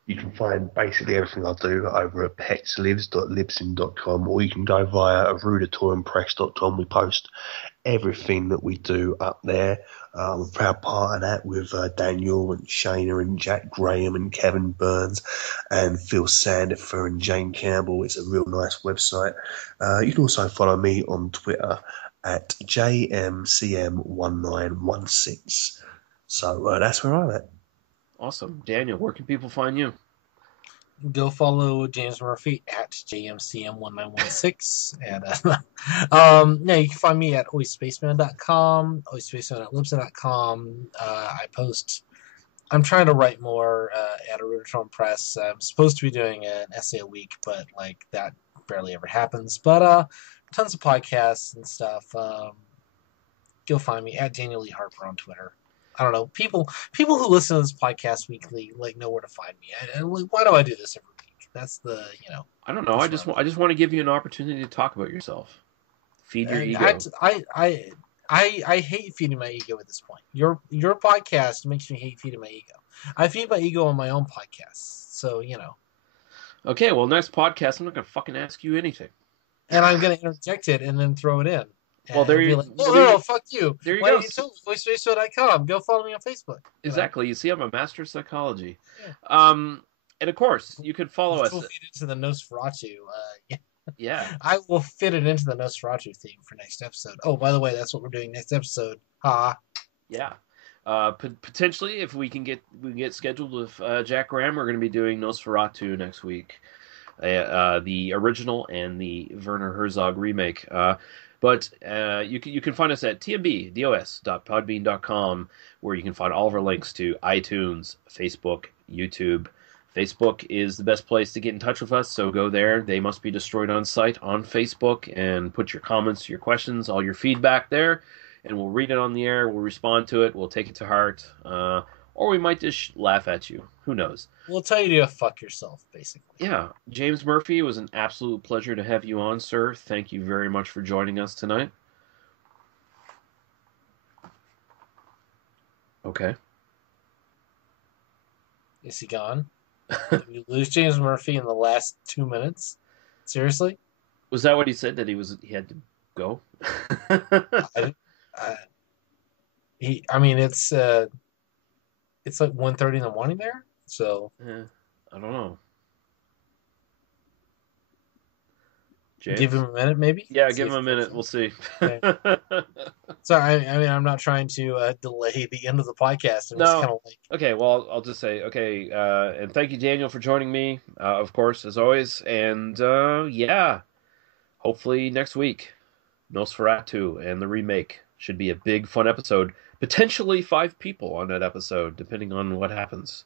You can find basically everything I do over at pexlives.libsyn.com, or you can go via arudatorimpress.com. We post everything that we do up there. I'm a proud part of that with Daniel and Shayna and Jack Graham and Kevin Burns and Phil Sandifer and Jane Campbell. It's a real nice website. You can also follow me on Twitter at JMCM1916. So that's where I'm at. Awesome. Daniel, where can people find you? Go follow James Murphy at JMCM1916. And you can find me at oispaceman.com, oispaceman@libsyn.com. I'm trying to write more at Arudatorum Press. I'm supposed to be doing an essay a week, but like that barely ever happens. But tons of podcasts and stuff. Go find me at Daniel Lee Harper on Twitter. I don't know. People who listen to this podcast weekly like know where to find me. Why do I do this every week? That's the I don't know. I just want to give you an opportunity to talk about yourself. Feed your ego. I hate feeding my ego at this point. Your podcast makes me hate feeding my ego. I feed my ego on my own podcast. So Okay. Well, next podcast, I'm not gonna fucking ask you anything. And I'm gonna interject it and then throw it in. Well, there you go. Fuck you. There you Why go. Don't you tell me? VoiceRadio.com. Go follow me on Facebook. Exactly. You see, I'm a master of psychology. Yeah. And of course, you could follow us. We'll feed into the Nosferatu. Yeah. I will fit it into the Nosferatu theme for next episode. Oh, by the way, that's what we're doing next episode. Ha. Yeah. Potentially, if we can get scheduled with Jack Graham, we're going to be doing Nosferatu next week. The original and the Werner Herzog remake. But you can find us at tmbdos.podbean.com, where you can find all of our links to iTunes, Facebook, YouTube. Facebook is the best place to get in touch with us, so go there. They Must Be Destroyed on Sight on Facebook, and put your comments, your questions, all your feedback there, and we'll read it on the air, we'll respond to it, we'll take it to heart, or we might just laugh at you. Who knows? We'll tell you to go fuck yourself, basically. Yeah. James Murphy, it was an absolute pleasure to have you on, sir. Thank you very much for joining us tonight. Okay. Is he gone? Did we lose James Murphy in the last 2 minutes? Seriously? Was that what he said, that he had to go? It's like 1:30 in the morning there, so I don't know. James? Give him a minute, maybe. Yeah, give him a minute. We'll see. Okay. Sorry, I'm not trying to delay the end of the podcast. I'm just kind of like... Okay, well, I'll just say and thank you, Daniel, for joining me, of course, as always, and hopefully next week, Nosferatu and the remake should be a big, fun episode. Potentially 5 people on that episode, depending on what happens.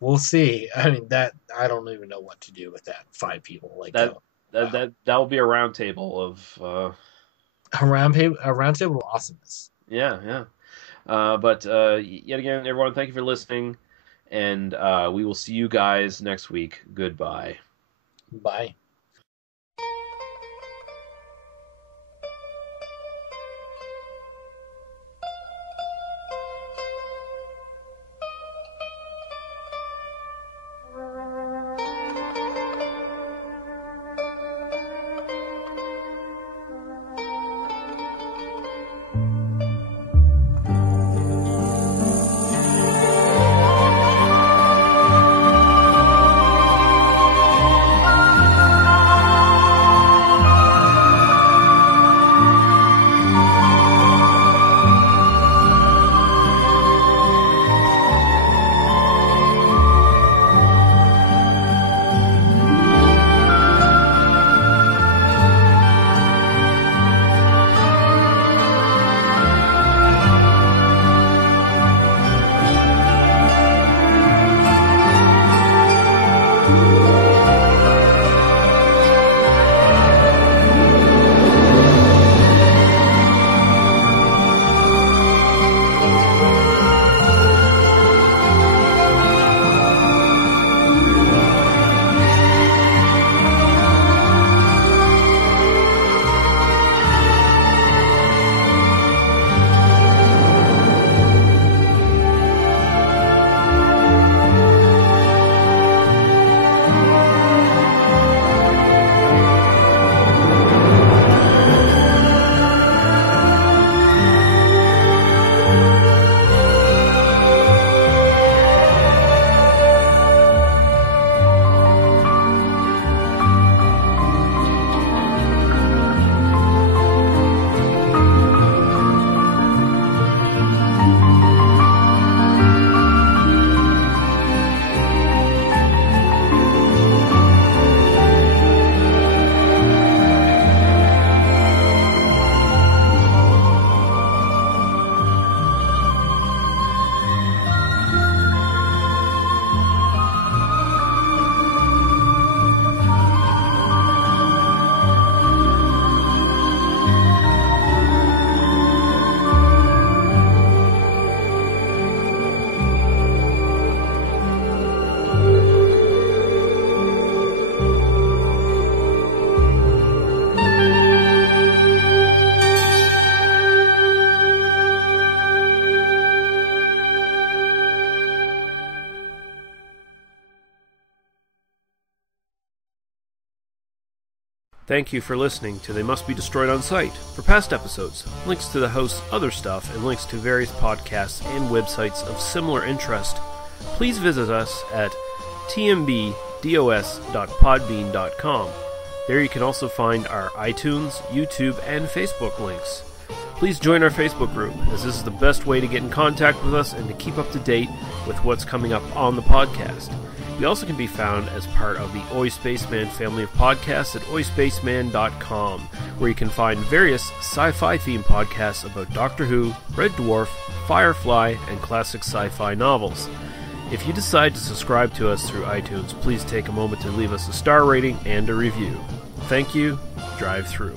We'll see. I mean, that I don't even know what to do with that. 5 people like that. That will be a round table of a round table of awesomeness. Yeah. But yet again, everyone, thank you for listening, and we will see you guys next week. Goodbye. Bye. Thank you for listening to They Must Be Destroyed on Sight. For past episodes, links to the host's other stuff, and links to various podcasts and websites of similar interest, please visit us at tmbdos.podbean.com. There you can also find our iTunes, YouTube, and Facebook links. Please join our Facebook group, as this is the best way to get in contact with us and to keep up to date with what's coming up on the podcast. We also can be found as part of the Oi Spaceman family of podcasts at oispaceman.com, where you can find various sci-fi themed podcasts about Doctor Who, Red Dwarf, Firefly, and classic sci-fi novels. If you decide to subscribe to us through iTunes, please take a moment to leave us a star rating and a review. Thank you. Drive through.